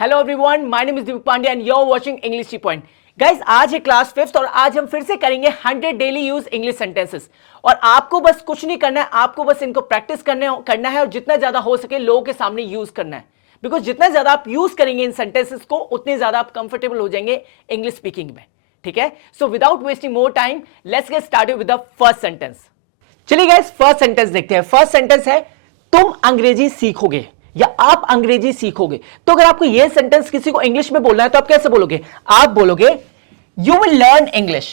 Hello everyone, my name is Deepak Pandey and you are watching English T point. Guys, आज है class 5th और आज हम फिर से करेंगे 100 डेली यूज इंग्लिश सेंटेंसेस। और आपको बस कुछ नहीं करना है, आपको बस इनको प्रैक्टिस करना है और जितना ज्यादा हो सके लोगों के सामने यूज करना है। बिकॉज जितना ज्यादा आप यूज करेंगे इन सेंटेंसेस को उतने ज्यादा आप कंफर्टेबल हो जाएंगे इंग्लिश स्पीकिंग में। ठीक है, so without wasting more time let's get started with the first sentence. चलिए गाइस, फर्स्ट सेंटेंस देखते हैं। फर्स्ट सेंटेंस है तुम अंग्रेजी सीखोगे या आप अंग्रेजी सीखोगे। तो अगर आपको यह सेंटेंस किसी को इंग्लिश में बोलना है तो आप कैसे बोलोगे? आप बोलोगे यू विल लर्न इंग्लिश।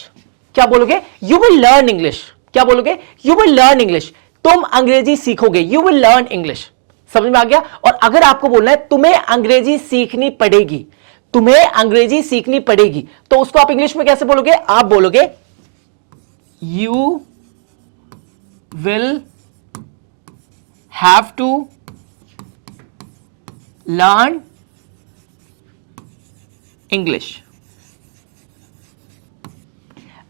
क्या बोलोगे? You will learn English. क्या बोलोगे? You will learn English. तुम अंग्रेजी सीखोगे, यू विल लर्न इंग्लिश। समझ में आ गया? और अगर आपको बोलना है तुम्हें अंग्रेजी सीखनी पड़ेगी, तुम्हें अंग्रेजी सीखनी पड़ेगी, तो उसको आप इंग्लिश में कैसे बोलोगे? आप बोलोगे you will have to learn English.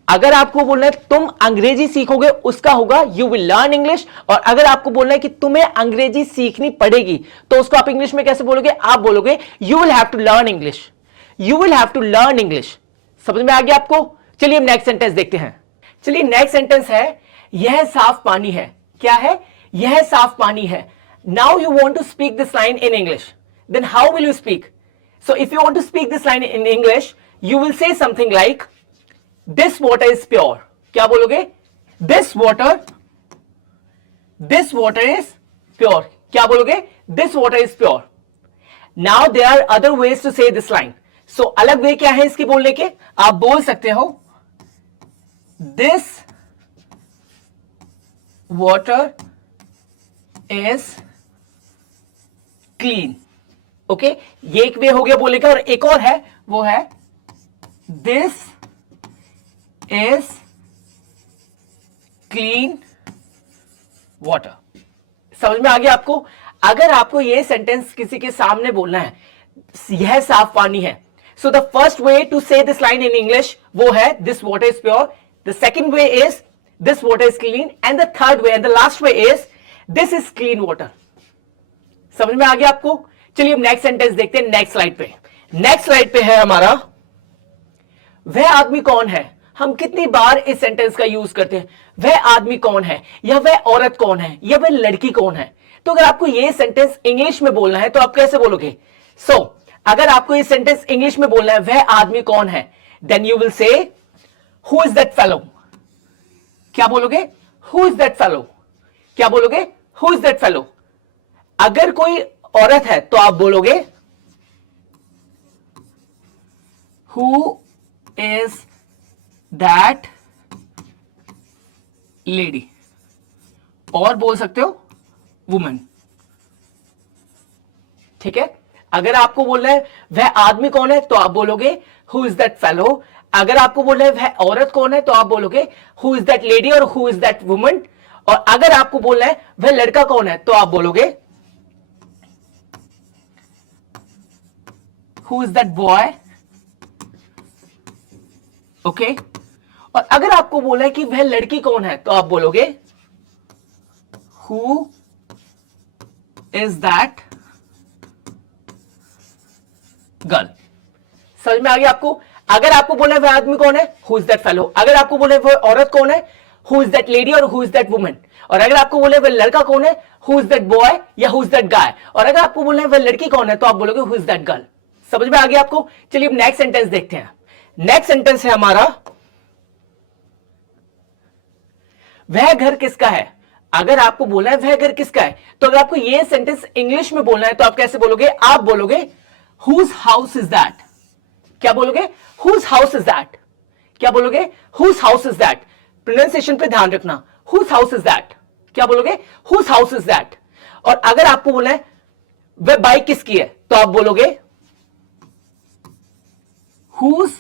अगर आपको बोलना है तुम अंग्रेजी सीखोगे, उसका होगा यू विल लर्न इंग्लिश। और अगर आपको बोलना है कि तुम्हें अंग्रेजी सीखनी पड़ेगी, तो उसको आप इंग्लिश में कैसे बोलोगे? आप बोलोगे you will have to learn English. You will have to learn English. समझ में आ गया आपको? चलिए हम नेक्स्ट सेंटेंस देखते हैं। चलिए नेक्स्ट सेंटेंस है यह साफ पानी है। क्या है? यह साफ पानी है। Now you want to speak this line in English, then how will you speak? So if you want to speak this line in English, you will say something like this water is pure. क्या बोलोगे? this water is pure. क्या बोलोगे? this water is pure. Now there are other ways to say this line. So अलग वे क्या है इसके बोलने के? आप बोल सकते हो this water is clean. Okay, ये एक वे हो गया बोलने का। और एक और है, वो है दिस इज क्लीन वाटर। समझ में आ गया आपको? अगर आपको ये सेंटेंस किसी के सामने बोलना है यह साफ पानी है, so the first way to say this line in English वो है this water is pure, the second way is this water is clean, and the third way and the last way is this is clean water. समझ में आ गया आपको? चलिए अब next sentence देखते हैं नेक्स्ट स्लाइड पे। नेक्स्ट स्लाइड पे है हमारा वह आदमी कौन है। हम कितनी बार इस सेंटेंस का यूज करते हैं, वह आदमी कौन है या वह औरत कौन है या वह लड़की कौन है। तो अगर आपको यह सेंटेंस इंग्लिश में बोलना है तो आप कैसे बोलोगे? अगर आपको यह सेंटेंस इंग्लिश में बोलना है वह आदमी कौन है, then you will say who is that fellow. क्या बोलोगे? Who is that fellow. क्या बोलोगे? Who is that fellow. अगर कोई औरत है तो आप बोलोगे हु इज दैट लेडी, और बोल सकते हो वुमन। ठीक है, अगर आपको बोलना है वह आदमी कौन है तो आप बोलोगे हु इज दैट फेलो। अगर आपको बोलना है वह औरत कौन है तो आप बोलोगे हु इज दैट लेडी और हु इज दैट वुमन। और अगर आपको बोलना है वह लड़का कौन है तो आप बोलोगे Who is that boy? Okay, और अगर आपको बोला है कि वह लड़की कौन है तो आप बोलोगे Who is that girl? समझ में आ गया आपको? अगर आपको बोला है वह आदमी कौन है, Who is that fellow? अगर आपको बोला है वह औरत कौन है, Who is that lady और Who is that woman? और अगर आपको बोले वह लड़का कौन है, Who is that boy या Who is that guy? और अगर आपको बोलना है वह लड़की कौन है तो आप बोलोगे Who is that girl? समझ में आ गया आपको? चलिए अब नेक्स्ट सेंटेंस देखते हैं। नेक्स्ट सेंटेंस है हमारा वह घर किसका है। अगर आपको बोला है वह घर किसका है, तो अगर आपको यह सेंटेंस इंग्लिश में बोलना है तो आप कैसे बोलोगे? आप बोलोगे हुज हाउस इज दैट। क्या बोलोगे? Whose house is that. क्या बोलोगे? Whose house is that. Pronunciation पे ध्यान रखना, हुज हाउस इज दैट। क्या बोलोगे? Whose house is that. और अगर आपको बोलना है वह बाइक किसकी है तो आप बोलोगे Whose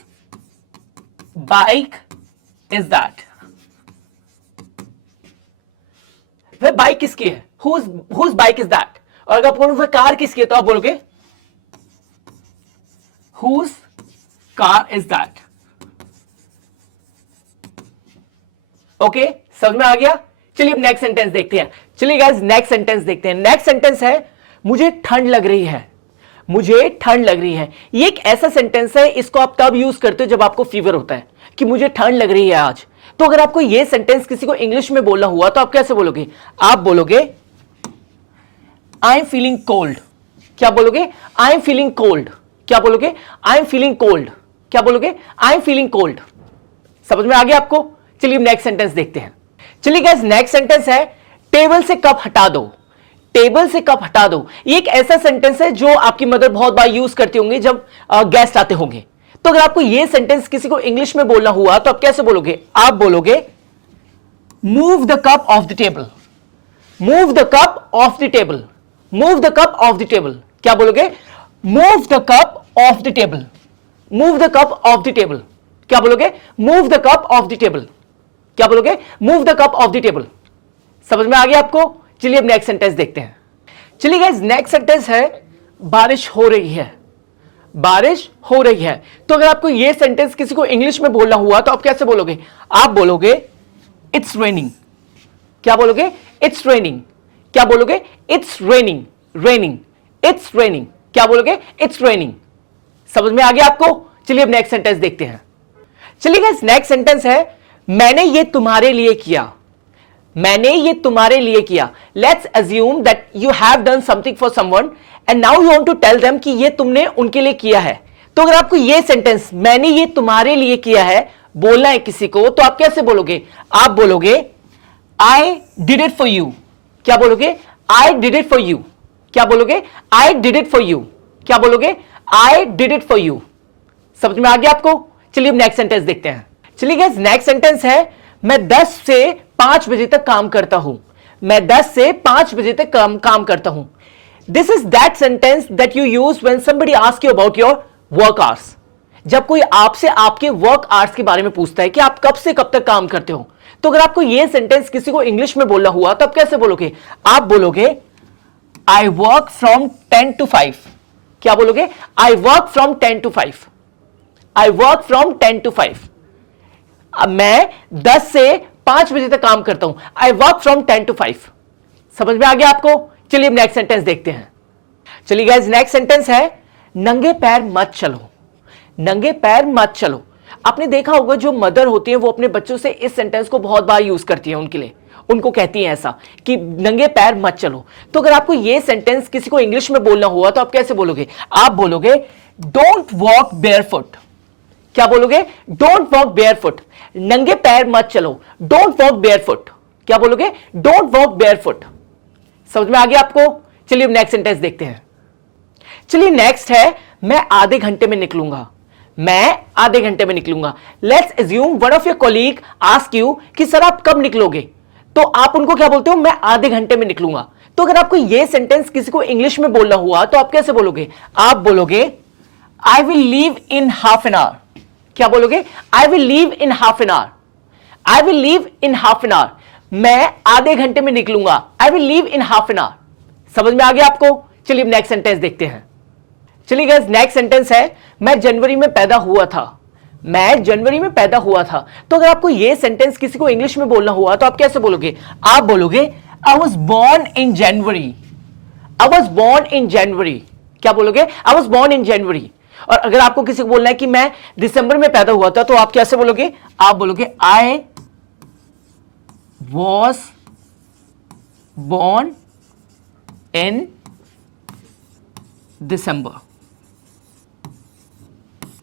bike is that? वह बाइक किसकी है? Whose bike is that? और अगर आप बोलो वह कार किसकी है तो आप बोलोगे Whose car is that? Okay, समझ में आ गया? चलिए अब नेक्स्ट सेंटेंस देखते हैं। चलिए गाइस नेक्स्ट सेंटेंस देखते हैं। नेक्स्ट सेंटेंस है मुझे ठंड लग रही है। मुझे ठंड लग रही है। ये एक ऐसा सेंटेंस है, इसको आप तब यूज करते हो जब आपको फीवर होता है कि मुझे ठंड लग रही है आज। तो अगर आपको ये सेंटेंस किसी को इंग्लिश में बोलना हुआ तो आप कैसे बोलोगे? आप बोलोगे आई एम फीलिंग कोल्ड। क्या बोलोगे? I am feeling cold. क्या बोलोगे? I am feeling cold. क्या बोलोगे? I am feeling cold. समझ में आ गया आपको? चलिए नेक्स्ट सेंटेंस देखते हैं। चलिए गाइस, नेक्स्ट सेंटेंस है टेबल से कप हटा दो। टेबल से कप हटा दो। ये एक ऐसा सेंटेंस है जो आपकी मदर बहुत बार यूज करती होंगी जब गेस्ट आते होंगे। तो अगर आपको ये सेंटेंस किसी को इंग्लिश में बोलना हुआ तो आप कैसे बोलोगे? आप बोलोगे move the cup of the table. Move the cup of the table. Move the cup of the table. क्या बोलोगे? Move the cup of the table. Move the cup of the table. क्या बोलोगे? Move the cup of the table. क्या बोलोगे? Move the cup of the table. समझ में आ गया आपको? चलिए अब नेक्स्ट सेंटेंस देखते हैं। चलिए गाइस, नेक्स्ट सेंटेंस है बारिश हो रही है। बारिश हो रही है। तो अगर आपको यह सेंटेंस किसी को इंग्लिश में बोलना हुआ तो आप कैसे बोलोगे? आप बोलोगे इट्स रेनिंग। क्या बोलोगे? It's raining. क्या बोलोगे? It's raining. Raining. It's raining. क्या बोलोगे? It's raining. समझ में आ गया आपको? चलिए अब नेक्स्ट सेंटेंस देखते हैं। चलिए गाइस, नेक्स्ट सेंटेंस है मैंने ये तुम्हारे लिए किया। मैंने ये तुम्हारे लिए किया। Let's assume that you have done something for someone and now you want to tell them कि ये तुमने उनके लिए किया है। तो अगर आपको ये सेंटेंस मैंने ये तुम्हारे लिए किया है बोलना है किसी को तो आप कैसे बोलोगे? आप बोलोगे I did it for you. क्या बोलोगे? I did it for you. क्या बोलोगे? I did it for you. क्या बोलोगे? I did it for you. समझ में आ गया आपको? चलिए अब नेक्स्ट सेंटेंस देखते हैं। चलिए गाइस, नेक्स्ट सेंटेंस है मैं 10 से 5 बजे तक काम करता हूं। मैं 10 से 5 बजे तक काम करता हूं। This is that sentence that you use when somebody ask you about your work hours. जब कोई आपसे आपके वर्क आवर्स के बारे में पूछता है कि आप कब से कब तक काम करते हो। तो अगर आपको यह सेंटेंस किसी को इंग्लिश में बोलना हुआ तो आप कैसे बोलोगे? आप बोलोगे आई वर्क फ्रॉम 10 to 5। क्या बोलोगे? I work from 10 to 5। I work from 10 to 5। अब मैं 10 से 5 बजे तक काम करता हूं। I work from 10 to 5। समझ में आ गया आपको? चलिए नेक्स्ट सेंटेंस देखते हैं। चलिए गाइस, नेक्स्ट सेंटेंस है नंगे पैर मत चलो। नंगे पैर मत चलो। आपने देखा होगा जो मदर होती है वो अपने बच्चों से इस सेंटेंस को बहुत बार यूज करती है उनके लिए। उनको कहती है ऐसा कि नंगे पैर मत चलो। तो अगर आपको यह सेंटेंस किसी को इंग्लिश में बोलना हुआ तो आप कैसे बोलोगे? आप बोलोगे डोंट वॉक बेयरफुट। क्या बोलोगे? Don't walk barefoot. नंगे पैर मत चलो। Don't walk barefoot. क्या बोलोगे? Don't walk barefoot. समझ में आ गया आपको? चलिए अब नेक्स्ट सेंटेंस देखते हैं। चलिए नेक्स्ट है मैं आधे घंटे में निकलूंगा। मैं आधे घंटे में निकलूंगा। Let's assume one of your colleague ask you कि सर आप कब निकलोगे। तो आप उनको क्या बोलते हो? मैं आधे घंटे में निकलूंगा। तो अगर आपको यह सेंटेंस किसी को इंग्लिश में बोलना हुआ तो आप कैसे बोलोगे? आप बोलोगे I will leave in half an hour. क्या बोलोगे? I will leave in half an hour. I will leave in half an hour. मैं आधे घंटे में निकलूंगा। I will leave in half an hour. समझ में आ गया आपको? चलिए नेक्स्ट सेंटेंस देखते हैं। चलिए गाइस, नेक्स्ट सेंटेंस है मैं जनवरी में पैदा हुआ था। मैं जनवरी में पैदा हुआ था। तो अगर आपको यह सेंटेंस किसी को इंग्लिश में बोलना हुआ तो आप कैसे बोलोगे? आप बोलोगे I was born in January. I was born in January. क्या बोलोगे? I was born in January. और अगर आपको किसी को बोलना है कि मैं दिसंबर में पैदा हुआ था तो आप कैसे बोलोगे? आप बोलोगे आई वॉज बॉर्न इन दिसंबर।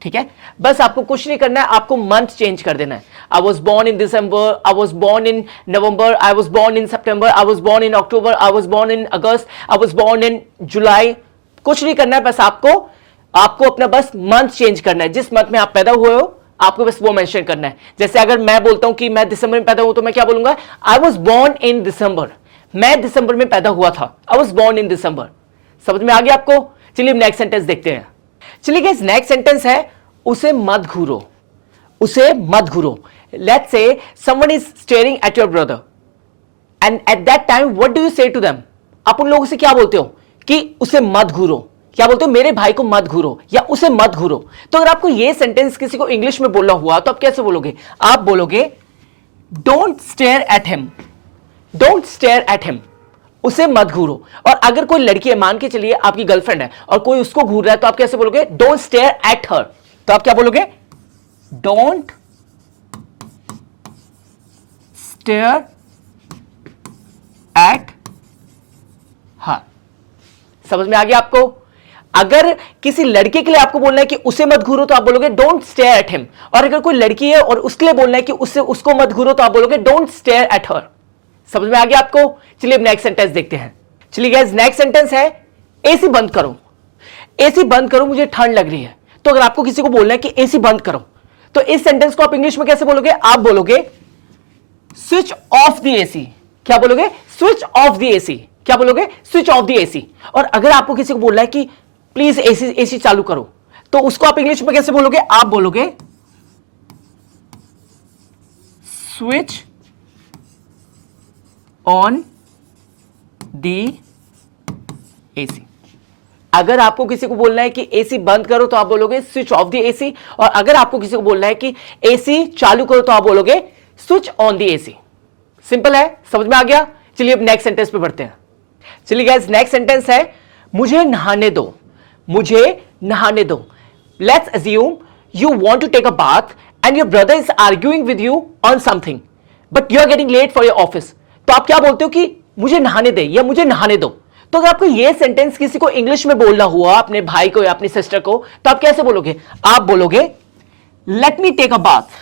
ठीक है, बस आपको कुछ नहीं करना है, आपको मंथ चेंज कर देना है। I was born in December, I was born in November, I was born in September, I was born in October, I was born in August, I was born in July. कुछ नहीं करना है, बस आपको अपना बस मंथ चेंज करना है। जिस मंथ में आप पैदा हुए हो आपको बस वो मेंशन करना है। जैसे अगर मैं बोलता हूं कि मैं दिसंबर में पैदा हुआ तो मैं क्या बोलूंगा? आई वॉज बॉर्न इन दिसंबर। मैं दिसंबर में पैदा हुआ था। आई वॉज बॉर्न इन दिसंबर। समझ में आ गया आपको? चलिए नेक्स्ट सेंटेंस देखते हैं। चलिए गाइस, नेक्स्ट सेंटेंस है उसे मत घूरो। उसे मत घूरो। Let's say someone is staring at your brother and at that time what do you say to them? आप उन लोगों से क्या बोलते हो कि उसे मत घूरो। क्या बोलते हो? मेरे भाई को मत घूरो या उसे मत घूरो। तो अगर आपको यह सेंटेंस किसी को इंग्लिश में बोलना हुआ तो आप कैसे बोलोगे? आप बोलोगे don't stare at him. Don't stare at him. उसे मत घूरो। और अगर कोई लड़की है, मान के चलिए आपकी गर्लफ्रेंड है और कोई उसको घूर रहा है, तो आप कैसे बोलोगे? Don't stare at her. तो आप क्या बोलोगे? Don't stare at her. समझ में आ गया आपको? अगर किसी लड़के के लिए आपको बोलना है कि उसे मत घूरो, तो आप बोलोगे डोंट स्टेयर एट हिम। और अगर कोई लड़की है और उसके लिए बोलना है कि उसको मत घूरो, तो आप बोलोगे डोंट स्टेयर एट हर। समझ में आ गया आपको? चलिए अब नेक्स्ट सेंटेंस देखते हैं। चलिए गाइस, नेक्स्ट सेंटेंस है एसी बंद करो। एसी बंद करो, मुझे ठंड लग रही है। तो अगर आपको किसी को बोलना है कि एसी बंद करो, तो इस सेंटेंस को आप इंग्लिश में कैसे बोलोगे? आप बोलोगे स्विच ऑफ द एसी। क्या बोलोगे? Switch off the AC. क्या बोलोगे? Switch off the AC. और अगर आपको किसी को बोलना है कि प्लीज एसी चालू करो, तो उसको आप इंग्लिश में कैसे बोलोगे? आप बोलोगे स्विच ऑन दी एसी। अगर आपको किसी को बोलना है कि एसी बंद करो, तो आप बोलोगे स्विच ऑफ दी एसी। और अगर आपको किसी को बोलना है कि एसी चालू करो, तो आप बोलोगे switch on the AC. Simple है, समझ में आ गया? चलिए अब नेक्स्ट सेंटेंस पे बढ़ते हैं। चलिए गाइस, नेक्स्ट सेंटेंस है मुझे नहाने दो। मुझे नहाने दो। Let's assume you want to take a bath and your brother is arguing with you on something but you are getting late for your office। तो आप क्या बोलते हो कि मुझे नहाने दे या मुझे नहाने दो। तो अगर आपको यह सेंटेंस किसी को इंग्लिश में बोलना हुआ, अपने भाई को या अपनी सिस्टर को, तो आप कैसे बोलोगे? आप बोलोगे let me take a bath.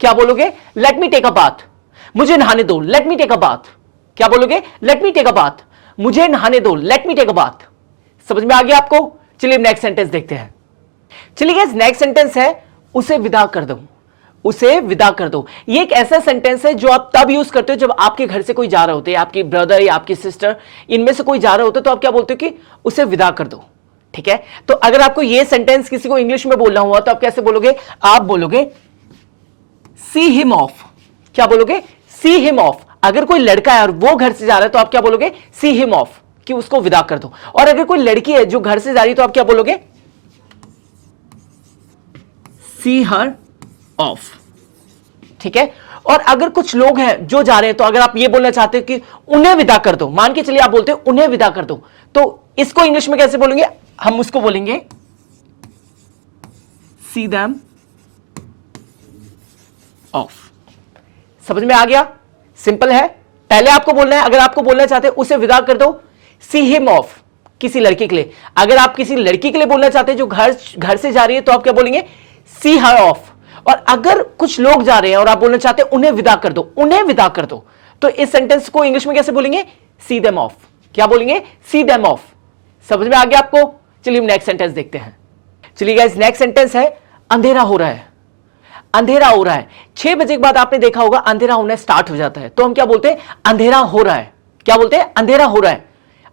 क्या बोलोगे? Let me take a bath. मुझे नहाने दो, let me take a bath. क्या बोलोगे? Let me take a bath. मुझे नहाने दो, let me take a bath. समझ में आ गया आपको? चलिए नेक्स्ट सेंटेंस देखते हैं। चलिए गाइस, नेक्स्ट सेंटेंस है उसे विदा कर दो। उसे विदा कर दो। ये एक ऐसा सेंटेंस है जो आप तब यूज करते हो जब आपके घर से कोई जा रहा होता है, आपकी ब्रदर या आपकी सिस्टर, इनमें से कोई जा रहा होता है, तो आप क्या बोलते हो कि उसे विदा कर दो। ठीक है? तो अगर आपको ये सेंटेंस किसी को इंग्लिश में बोलना हुआ, तो आप कैसे बोलोगे? आप बोलोगे सी हिम ऑफ। क्या बोलोगे? See him of. अगर कोई लड़का है और वो घर से जा रहा है, तो आप क्या बोलोगे? सी हिम ऑफ, कि उसको विदा कर दो। और अगर कोई लड़की है जो घर से जा रही है, तो आप क्या बोलोगे? सी हर ऑफ। ठीक है? और अगर कुछ लोग हैं जो जा रहे हैं, तो अगर आप ये बोलना चाहते हो कि उन्हें विदा कर दो, मान के चलिए आप बोलते हो उन्हें विदा कर दो, तो इसको इंग्लिश में कैसे बोलेंगे? हम उसको बोलेंगे सी देम ऑफ। समझ में आ गया? सिंपल है। पहले आपको बोलना है, अगर आपको बोलना चाहते हैं उसे विदा कर दो, सी हिम ऑफ, किसी लड़की के लिए। अगर आप किसी लड़की के लिए बोलना चाहते हैं जो घर से जा रही है, तो आप क्या बोलेंगे? सी हर ऑफ। और अगर कुछ लोग जा रहे हैं और आप बोलना चाहते हैं उन्हें विदा कर दो, उन्हें विदा कर दो, तो इस सेंटेंस को इंग्लिश में कैसे बोलेंगे? See them of. क्या बोलेंगे? See them of. समझ में आ गया आपको? चलिए नेक्स्ट सेंटेंस देखते हैं। चलिए गाइस, नेक्स्ट सेंटेंस है अंधेरा हो रहा है। अंधेरा हो रहा है। 6 बजे के बाद आपने देखा होगा अंधेरा होना स्टार्ट हो जाता है, तो हम क्या बोलते हैं? अंधेरा हो रहा है। क्या बोलते हैं? अंधेरा हो रहा है।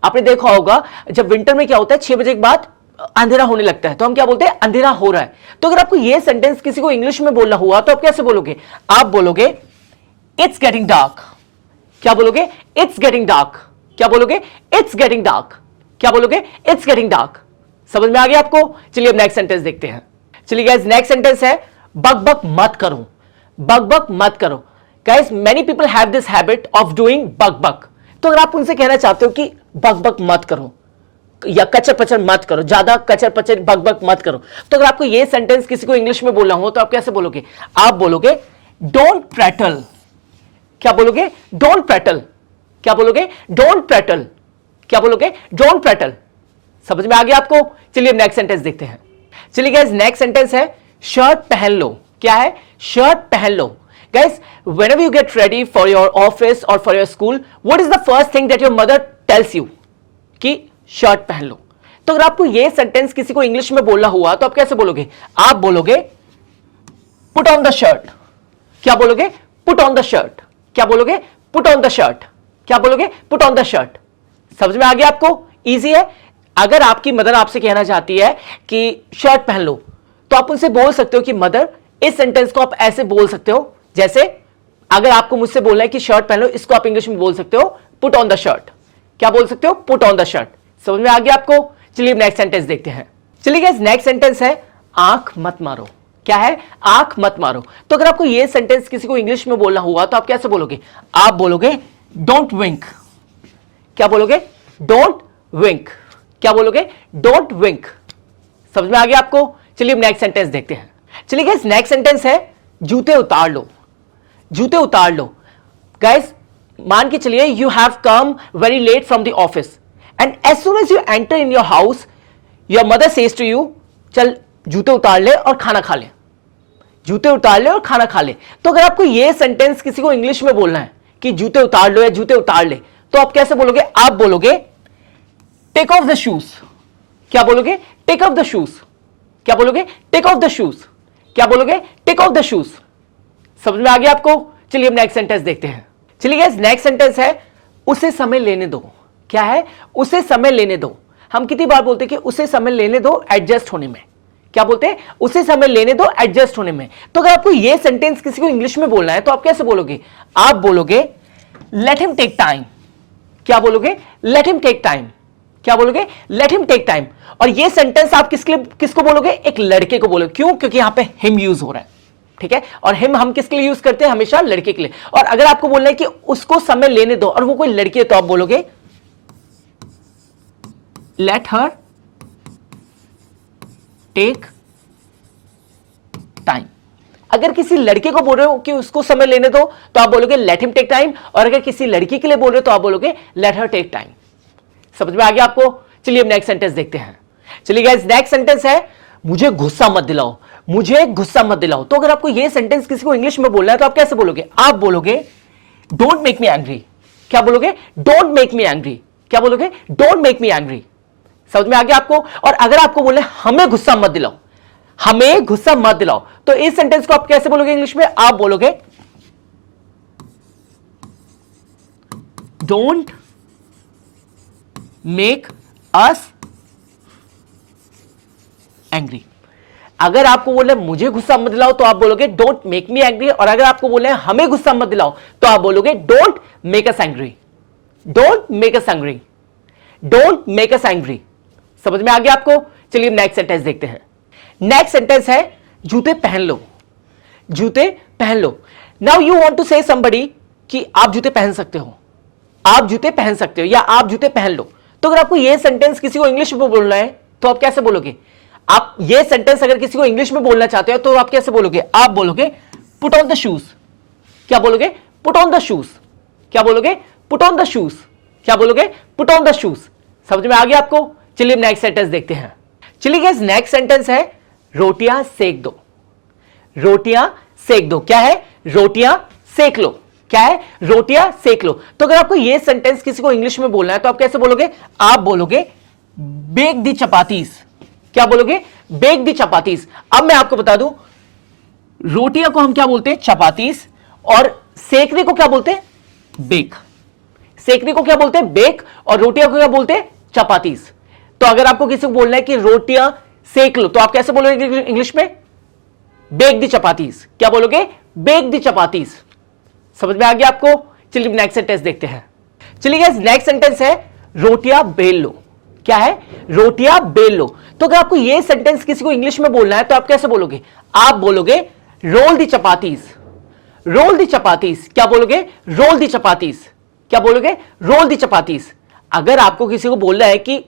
आपने देखा होगा जब विंटर में क्या होता है, 6 बजे के बाद अंधेरा होने लगता है, तो हम क्या बोलते हैं? अंधेरा हो रहा है। तो अगर आपको यह सेंटेंस किसी को इंग्लिश में बोलना हुआ, तो आप कैसे बोलोगे? आप बोलोगे इट्स गेटिंग डार्क। क्या बोलोगे? It's getting dark. क्या बोलोगे? It's getting dark. क्या बोलोगे? It's getting dark. समझ में आ गया आपको? चलिए अब नेक्स्ट सेंटेंस देखते हैं। चलिए गाइस, नेक्स्ट सेंटेंस है बक बक मत करो। बक बक मत करो। Guys, many people have this habit of doing बक बक। तो अगर आप उनसे कहना चाहते हो कि बक बक मत करो या कचर पचर मत करो, ज्यादा कचर पचर बक बक मत करो, तो अगर आपको यह सेंटेंस किसी को इंग्लिश में बोलना हो, तो आप कैसे बोलोगे? आप बोलोगे डोंट प्रैटल। क्या बोलोगे? डोंट प्रैटल। क्या बोलोगे? डोंट प्रैटल। क्या बोलोगे? डोंट प्रैटल। समझ में आ गया आपको? चलिए नेक्स्ट सेंटेंस देखते हैं। चलिए गाइस, नेक्स्ट सेंटेंस है शर्ट पहन लो। क्या है? शर्ट पहन लो। Guys, whenever you get ready for your office or for your school, what is the first thing that your mother tells you? कि शर्ट पहन लो। तो अगर आपको यह सेंटेंस किसी को इंग्लिश में बोलना हुआ, तो आप कैसे बोलोगे? आप बोलोगे पुट ऑन द शर्ट। क्या बोलोगे? Put on the shirt. क्या बोलोगे? Put on the shirt. क्या बोलोगे? Put on the shirt. समझ में आ गया आपको? इजी है। अगर आपकी मदर आपसे कहना चाहती है कि शर्ट पहन लो, तो आप उनसे बोल सकते हो कि मदर, इस सेंटेंस को आप ऐसे बोल सकते हो, जैसे अगर आपको मुझसे बोलना है कि शर्ट पहन लो, इसको आप इंग्लिश में बोल सकते हो पुट ऑन द शर्ट। क्या बोल सकते हो? Put on the shirt. समझ में आ गया आपको? चलिए नेक्स्ट सेंटेंस देखते हैं। चलिए गाइस, नेक्स्ट सेंटेंस है आंख मत मारो। क्या है? आंख मत मारो। तो अगर आपको यह सेंटेंस किसी को इंग्लिश में बोलना हुआ, तो आप कैसे बोलोगे? आप बोलोगे डोंट विंक। क्या बोलोगे? Don't wink. क्या बोलोगे? Don't wink. समझ में आ गया आपको? चलिए नेक्स्ट सेंटेंस देखते हैं। चलिए गाइस नेक्स्ट सेंटेंस है जूते उतार लो। जूते उतार लो। गाइस मान के चलिए you have come very late from the office and as soon as you enter in your house your mother says to you, चल जूते उतार ले और खाना खा ले। जूते उतार ले और खाना खा ले। तो अगर आपको यह सेंटेंस किसी को इंग्लिश में बोलना है कि जूते उतार लो या जूते उतार ले, तो आप कैसे बोलोगे? आप बोलोगे टेक ऑफ द शूज। क्या बोलोगे? Take off the shoes. क्या बोलोगे? Take off the shoes. क्या बोलोगे? Take off the shoes. समझ में आ गया आपको? चलिए अब नेक्स्ट सेंटेंस देखते हैं। चलिए गाइस नेक्स्ट सेंटेंस है उसे समय लेने दो। क्या है? उसे समय लेने दो। हम कितनी बार बोलते हैं कि उसे समय लेने दो एडजस्ट होने में। क्या बोलते हैं? उसे समय लेने दो एडजस्ट होने में। तो अगर आपको यह सेंटेंस किसी को इंग्लिश में बोलना है तो आप कैसे बोलोगे? आप बोलोगे लेट हिम टेक टाइम। क्या बोलोगे? Let him take time. क्या बोलोगे? Let him take time. और यह सेंटेंस आप किसको बोलोगे? एक लड़के को बोलोगे। क्यों? क्योंकि यहां पे हिम यूज हो रहा है। ठीक है, और हिम हम किसके लिए यूज करते हैं? हमेशा लड़के के लिए। और अगर आपको बोलना है कि उसको समय लेने दो और वो कोई लड़की है तो आप बोलोगे लेट हर टेक टाइम। अगर किसी लड़के को बोल रहे हो कि उसको समय लेने दो तो आप बोलोगे लेट हिम टेक टाइम, और अगर किसी लड़की के लिए बोल रहे हो तो आप बोलोगे लेट हर टेक टाइम। समझ में आ गया आपको? चलिए अब नेक्स्ट सेंटेंस देखते हैं। चलिए गाइस नेक्स्ट सेंटेंस है मुझे गुस्सा मत दिलाओ। मुझे गुस्सा मत दिलाओ। तो अगर आपको यह सेंटेंस किसी को इंग्लिश में बोलना है तो आप कैसे बोलोगे? आप बोलोगे डोंट मेक मी एंग्री। क्या बोलोगे? Don't make me angry. क्या बोलोगे? Don't make me angry. समझ में आ गया आपको? और अगर आपको बोले हमें गुस्सा मत दिलाओ, हमें गुस्सा मत दिलाओ, तो इस सेंटेंस को आप कैसे बोलोगे इंग्लिश में? आप बोलोगे डोंट मेक अस एंग्री। अगर आपको बोले मुझे गुस्सा मत दिलाओ तो आप बोलोगे डोंट मेक मी एंग्री, और अगर आपको बोले हमें गुस्सा मत दिलाओ तो आप बोलोगे don't make us angry. Don't make us angry. Don't make us angry. समझ में आ गया आपको? चलिए नेक्स्ट सेंटेंस देखते हैं। नेक्स्ट सेंटेंस है जूते पहन लो। जूते पहन लो। नाउ यू वांट टू से समबडी कि आप जूते पहन सकते हो, आप जूते पहन सकते हो या आप जूते पहन लो। तो अगर आपको यह सेंटेंस किसी को इंग्लिश में बोलना है तो आप कैसे बोलोगे? आप यह सेंटेंस अगर किसी को इंग्लिश में बोलना चाहते हो तो आप कैसे बोलोगे? आप बोलोगे पुट ऑन द शूज। क्या बोलोगे? Put on the shoes. क्या बोलोगे? Put on the shoes. क्या बोलोगे? Put on the shoes. समझ में आ गया आपको? चलिए नेक्स्ट सेंटेंस देखते हैं। चलिए गाइस नेक्स्ट सेंटेंस है रोटियां सेक दो। रोटियां सेक दो। क्या है? रोटियां सेक लो। क्या है? रोटियां सेक लो। तो अगर आपको यह सेंटेंस किसी को इंग्लिश में बोलना है तो आप कैसे बोलोगे? आप बोलोगे बेक दी चपातीस। क्या बोलोगे? बेक दी चपातीस। अब मैं आपको बता दूं, रोटियां को हम क्या बोलते हैं? चपातीस। और सेकने को क्या बोलते हैं? बेक। सेकने को क्या बोलते हैं? बेक। और रोटियां को क्या बोलते हैं? चपातीस। तो अगर आपको किसी को बोलना है कि रोटियां सेक लो तो आप कैसे बोलोगे इंग्लिश में? बेक दी चपातीस। क्या बोलोगे? बेक दी चपातीस। समझ में आ गया आपको? चलिए नेक्स्ट सेंटेंस देखते हैं। चलिए गाइस नेक्स्ट सेंटेंस है रोटियां बेल लो। क्या है? रोटियां बेल लो। तो अगर आपको यह सेंटेंस किसी को इंग्लिश में बोलना है तो आप कैसे बोलोगे? आप बोलोगे रोल दी चपातीस। रोल दी चपातीस। क्या बोलोगे? रोल दी चपातीस। क्या बोलोगे? रोल दी चपातीस। अगर आपको किसी को बोलना है कि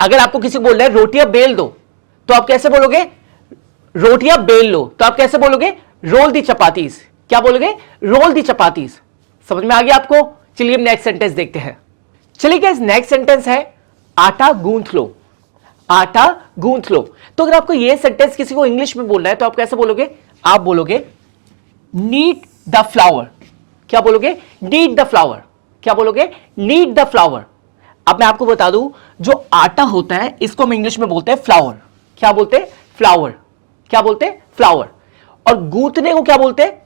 अगर आपको किसी को बोलना है रोटियां बेल दो तो आप कैसे बोलोगे? रोटियां बेल लो। तो आप कैसे बोलोगे? रोल दी चपातीस। क्या बोलोगे? रोल दी चपातीस। समझ में आ गया आपको? चलिए नेक्स्ट सेंटेंस देखते हैं। चलिए गाइस नेक्स्ट सेंटेंस है आटा गूंथ लो। आटा गूंथ लो। तो अगर आपको यह सेंटेंस किसी को इंग्लिश में बोलना है तो आप कैसे बोलोगे? आप बोलोगे नीड द फ्लावर। क्या बोलोगे? Need the flower. क्या बोलोगे? Need the flower. अब मैं आपको बता दूं, जो आटा होता है इसको हम इंग्लिश में बोलते हैं फ्लावर। क्या बोलते हैं? फ्लावर। क्या बोलते हैं? फ्लावर। और गूंथने को क्या बोलते हैं?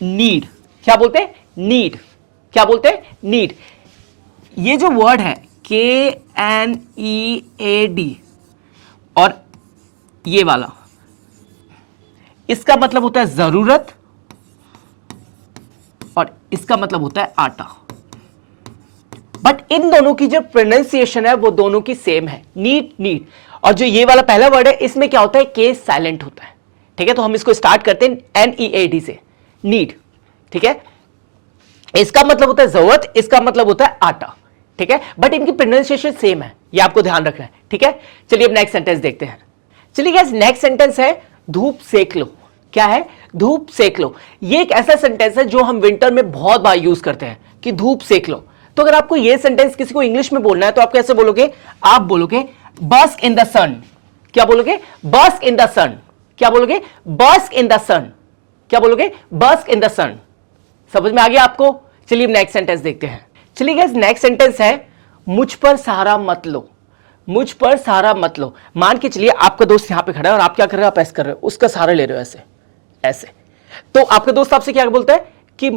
नीड। क्या बोलते हैं? नीड। क्या बोलते हैं? नीड। ये जो वर्ड है KNEAD और ये वाला, इसका मतलब होता है जरूरत और इसका मतलब होता है आटा। बट इन दोनों की जो प्रोनाउंसिएशन है वो दोनों की सेम है, नीड नीड। और जो ये वाला पहला वर्ड है इसमें क्या होता है? के साइलेंट होता है। ठीक है, तो हम इसको स्टार्ट करते हैं NEAD से, नीड। ठीक है, इसका मतलब होता है जरूरत, इसका मतलब होता है आटा। ठीक है, बट इनकी प्रोनाउंसिएशन सेम है, ये आपको ध्यान रखना है, ठीक है। चलिए अब नेक्स्ट सेंटेंस देखते हैं। चलिए गाइस नेक्स्ट सेंटेंस है धूप सेक लो। क्या है? धूप सेक लो। ये एक ऐसा सेंटेंस है जो हम विंटर में बहुत बार यूज करते हैं कि धूप सेक लो। तो अगर आपको ये सेंटेंस किसी को इंग्लिश में बोलना है तो आप कैसे बोलोगे? आप बोलोगे बस्क इन द सन। क्या बोलोगे? बस्क इन द सन। क्या बोलोगे? बस्क इन द सन। क्या बोलोगे? बस्क इन द सन। समझ में आ गया आपको? चलिए नेक्स्ट सेंटेंस देखते हैं। चलिए गाइस नेक्स्ट सेंटेंस है मुझ पर सहारा मत लो। मुझ पर सहारा मत लो। मान के चलिए आपका दोस्त यहां पे खड़ा है और आप क्या कर रहे हो? आप ऐसे कर रहे हो, उसका सहारा ले रहे हो ऐसे ऐसे। तो आपका दोस्त आपसे क्या बोलता है कि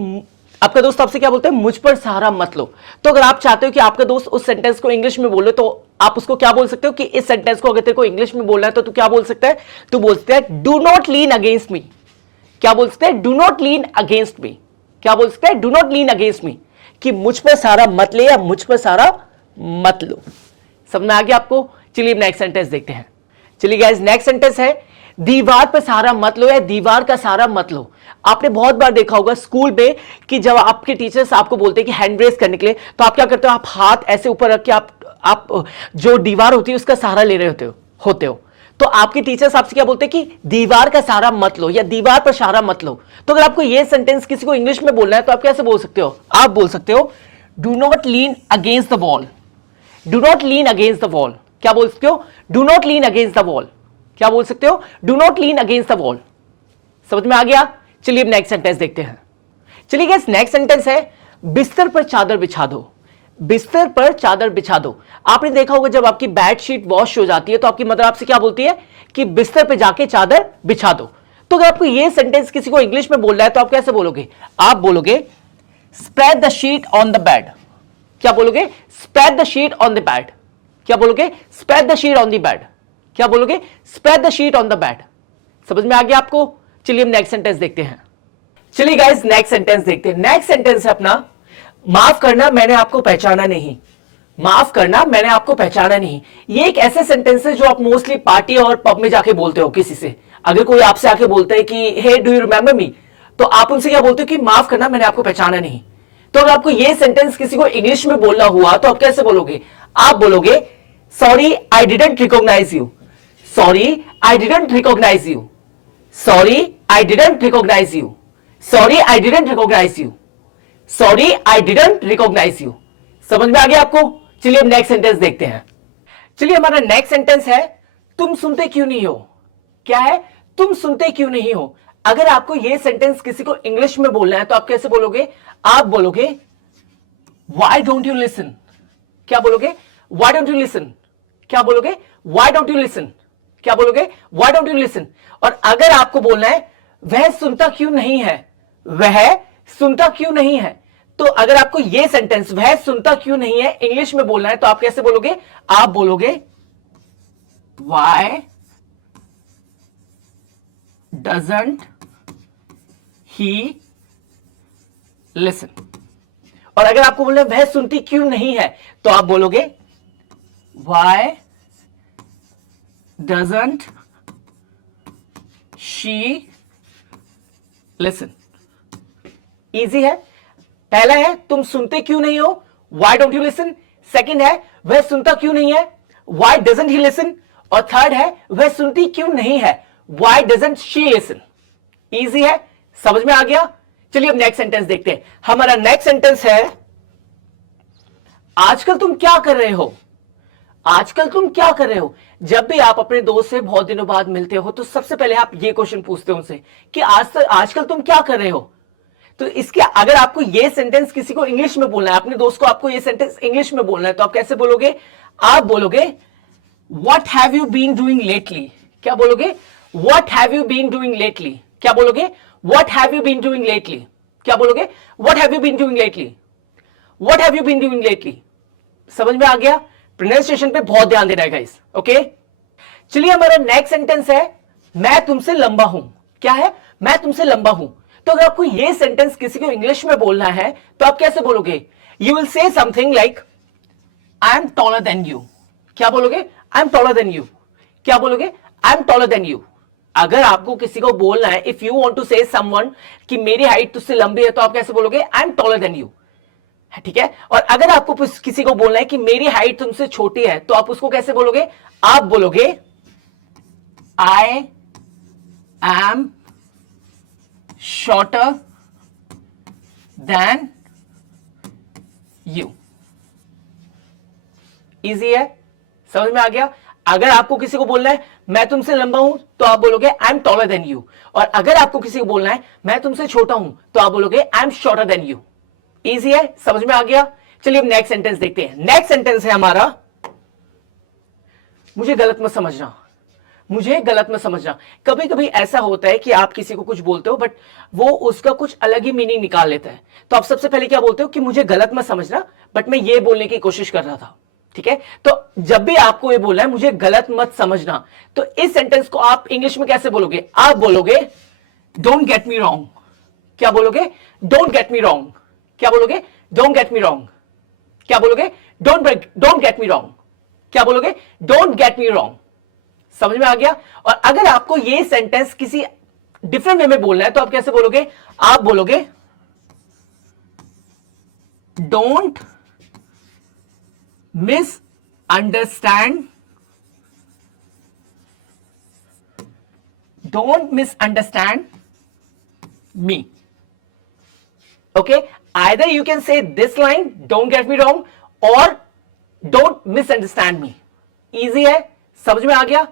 आपका दोस्त आपसे क्या बोलता है? मुझ पर सहारा मत लो। तो अगर आप चाहते हो कि आपका दोस्त उस सेंटेंस को इंग्लिश में बोले तो आप उसको क्या बोल सकते हो कि इस सेंटेंस को अगर तेरे को इंग्लिश में बोलना है तो तू क्या बोल सकता है? तू बोल सकता है do not lean against me. क्या बोल सकते हैं? Do not lean against me. क्या बोल सकते हैं? Do not lean against me, कि मुझ पर सहारा मत ले या मुझ पर सहारा मत लो। समझ में आ गया आपको? चलिए नेक्स्ट सेंटेंस देखते हैं। चलिए गाइस नेक्स्ट सेंटेंस है दीवार पर सहारा मत लो या दीवार का सहारा मत लो। आपने बहुत बार देखा होगा स्कूल में कि जब आपके टीचर्स आपको बोलते हैं कि हैंड रेस करने के लिए तो आप क्या करते हो? आप हाथ ऐसे ऊपर रख के आप जो दीवार होती है उसका सहारा ले रहे होते हो। तो आपके टीचर्स आपसे क्या बोलते हैं कि दीवार का सहारा मत लो या दीवार पर सहारा मत लो। तो अगर आपको यह सेंटेंस किसी को इंग्लिश में बोलना है तो आप कैसे बोल सकते हो? आप बोल सकते हो do not lean against the wall. Do not lean against the wall. क्या बोल सकते हो? Do not lean against the wall. क्या बोल सकते हो? Do not lean against the wall. समझ में आ गया? चलिए अब नेक्स्ट सेंटेंस देखते हैं। चलिए गाइस नेक्स्ट सेंटेंस है बिस्तर पर चादर बिछा दो। बिस्तर पर चादर बिछा दो। आपने देखा होगा जब आपकी बेडशीट वॉश हो जाती है तो आपकी मदर आपसे क्या बोलती है कि बिस्तर पर जाके चादर बिछा दो। तो अगर आपको यह सेंटेंस किसी को इंग्लिश में बोलना है तो आप कैसे बोलोगे? आप बोलोगे spread the sheet on the bed. क्या बोलोगे? Spread the sheet on the bed. क्या बोलोगे? Spread the sheet on the bed. क्या बोलोगे? Spread the sheet on the bed. समझ में आ गया आपको? चलिए हम नेक्स्ट सेंटेंस देखते हैं। चलिए गाइस नेक्स्ट सेंटेंस देखते हैं। नेक्स्ट सेंटेंस है अपना माफ करना मैंने आपको पहचाना नहीं। माफ करना मैंने आपको पहचाना नहीं। ये एक ऐसे सेंटेंस है जो आप मोस्टली पार्टी और पब में जाके बोलते हो किसी से। अगर कोई आपसे आके बोलता है कि हे डू यू रिमेंबर मी, तो आप उनसे क्या बोलते हो कि माफ करना मैंने आपको पहचाना नहीं। तो अगर आपको ये सेंटेंस किसी को इंग्लिश में बोलना हुआ तो आप कैसे बोलोगे? आप बोलोगे sorry I didn't recognise you. Sorry I didn't recognise you. Sorry I didn't recognise you. Sorry I didn't recognise you. Sorry I didn't recognise you. समझ में आ गया आपको? चलिए अब नेक्स्ट सेंटेंस देखते हैं। चलिए हमारा नेक्स्ट सेंटेंस है तुम सुनते क्यों नहीं हो। क्या है? तुम सुनते क्यों नहीं हो। अगर आपको यह सेंटेंस किसी को इंग्लिश में बोलना है तो आप कैसे बोलोगे? आप बोलोगे व्हाई डोंट यू लिसन। क्या बोलोगे? Why don't you listen. क्या बोलोगे? Why don't you listen. क्या बोलोगे? Why don't you listen. और अगर आपको बोलना है वह सुनता क्यों नहीं है, वह सुनता क्यों नहीं है, तो अगर आपको यह सेंटेंस वह सुनता क्यों नहीं है इंग्लिश में बोलना है तो आप कैसे बोलोगे? आप बोलोगे व्हाई डजंट ही लिसन। और अगर आपको बोलना है वह सुनती क्यों नहीं है तो आप बोलोगे why doesn't she listen. Easy है। पहला है तुम सुनते क्यों नहीं हो, why don't you listen. Second है वह सुनता क्यों नहीं है, व्हाई डजंट ही लिसन। और थर्ड है वह सुनती क्यों नहीं है, why doesn't she listen. Easy है, समझ में आ गया? चलिए अब नेक्स्ट सेंटेंस देखते हैं। हमारा नेक्स्ट सेंटेंस है आजकल तुम क्या कर रहे हो। आजकल तुम क्या कर रहे हो। जब भी आप अपने दोस्त से बहुत दिनों बाद मिलते हो तो सबसे पहले आप ये क्वेश्चन पूछते हो उनसे कि आजकल तुम क्या कर रहे हो। तो इसके अगर आपको ये सेंटेंस किसी को इंग्लिश में बोलना है, अपने दोस्त को आपको ये सेंटेंस इंग्लिश में बोलना है तो आप कैसे बोलोगे? आप बोलोगे what have you been doing lately. क्या बोलोगे? What have you been doing lately. क्या बोलोगे? What have you been doing lately. क्या बोलोगे? What have you been doing lately. What have you been doing lately. समझ में आ गया? प्रोनाउंसिएशन पे बहुत ध्यान देना है गाइस। ओके, चलिए हमारा नेक्स्ट सेंटेंस है मैं तुमसे लंबा हूं। क्या है? मैं तुमसे लंबा हूं। तो अगर आपको यह सेंटेंस किसी को इंग्लिश में बोलना है तो आप कैसे बोलोगे? यू विल से something like I am taller than you. क्या बोलोगे? I am taller than you. क्या बोलोगे? I am taller than you. अगर आपको किसी को बोलना है इफ यू वांट टू से समवन कि मेरी हाइट तुझसे लंबी है तो आप कैसे बोलोगे? I am taller than you. ठीक है। और अगर आपको किसी को बोलना है कि मेरी हाइट तुमसे छोटी है, तो आप उसको कैसे बोलोगे? आप बोलोगे I am shorter than you. Easy है, समझ में आ गया? अगर आपको किसी को बोलना है मैं तुमसे लंबा हूं, तो आप बोलोगे I am taller than you. और अगर आपको किसी को बोलना है मैं तुमसे छोटा हूं, तो आप बोलोगे I am shorter than you. Easy है, समझ में आ गया? चलिए अब नेक्स्ट सेंटेंस देखते हैं। नेक्स्ट सेंटेंस है हमारा, मुझे गलत मत समझना, मुझे गलत मत समझना। कभी कभी ऐसा होता है कि आप किसी को कुछ बोलते हो बट वो उसका कुछ अलग ही मीनिंग निकाल लेता है, तो आप सबसे पहले क्या बोलते हो कि मुझे गलत मत समझना, बट मैं ये बोलने की कोशिश कर रहा था। ठीक है, तो जब भी आपको ये बोलना है मुझे गलत मत समझना, तो इस सेंटेंस को आप इंग्लिश में कैसे बोलोगे? आप बोलोगे डोंट गेट मी रॉन्ग। क्या बोलोगे? Don't get me wrong. क्या बोलोगे? Don't get me wrong. क्या बोलोगे? Don't get me wrong. क्या बोलोगे? Don't get me wrong. समझ में आ गया? और अगर आपको ये सेंटेंस किसी डिफरेंट वे में बोलना है, तो आप कैसे बोलोगे? आप बोलोगे don't miss understand, don't miss understand me. Okay, either you can say this line, don't get me wrong, or don't misunderstand me. Easy है, समझ में आ गया?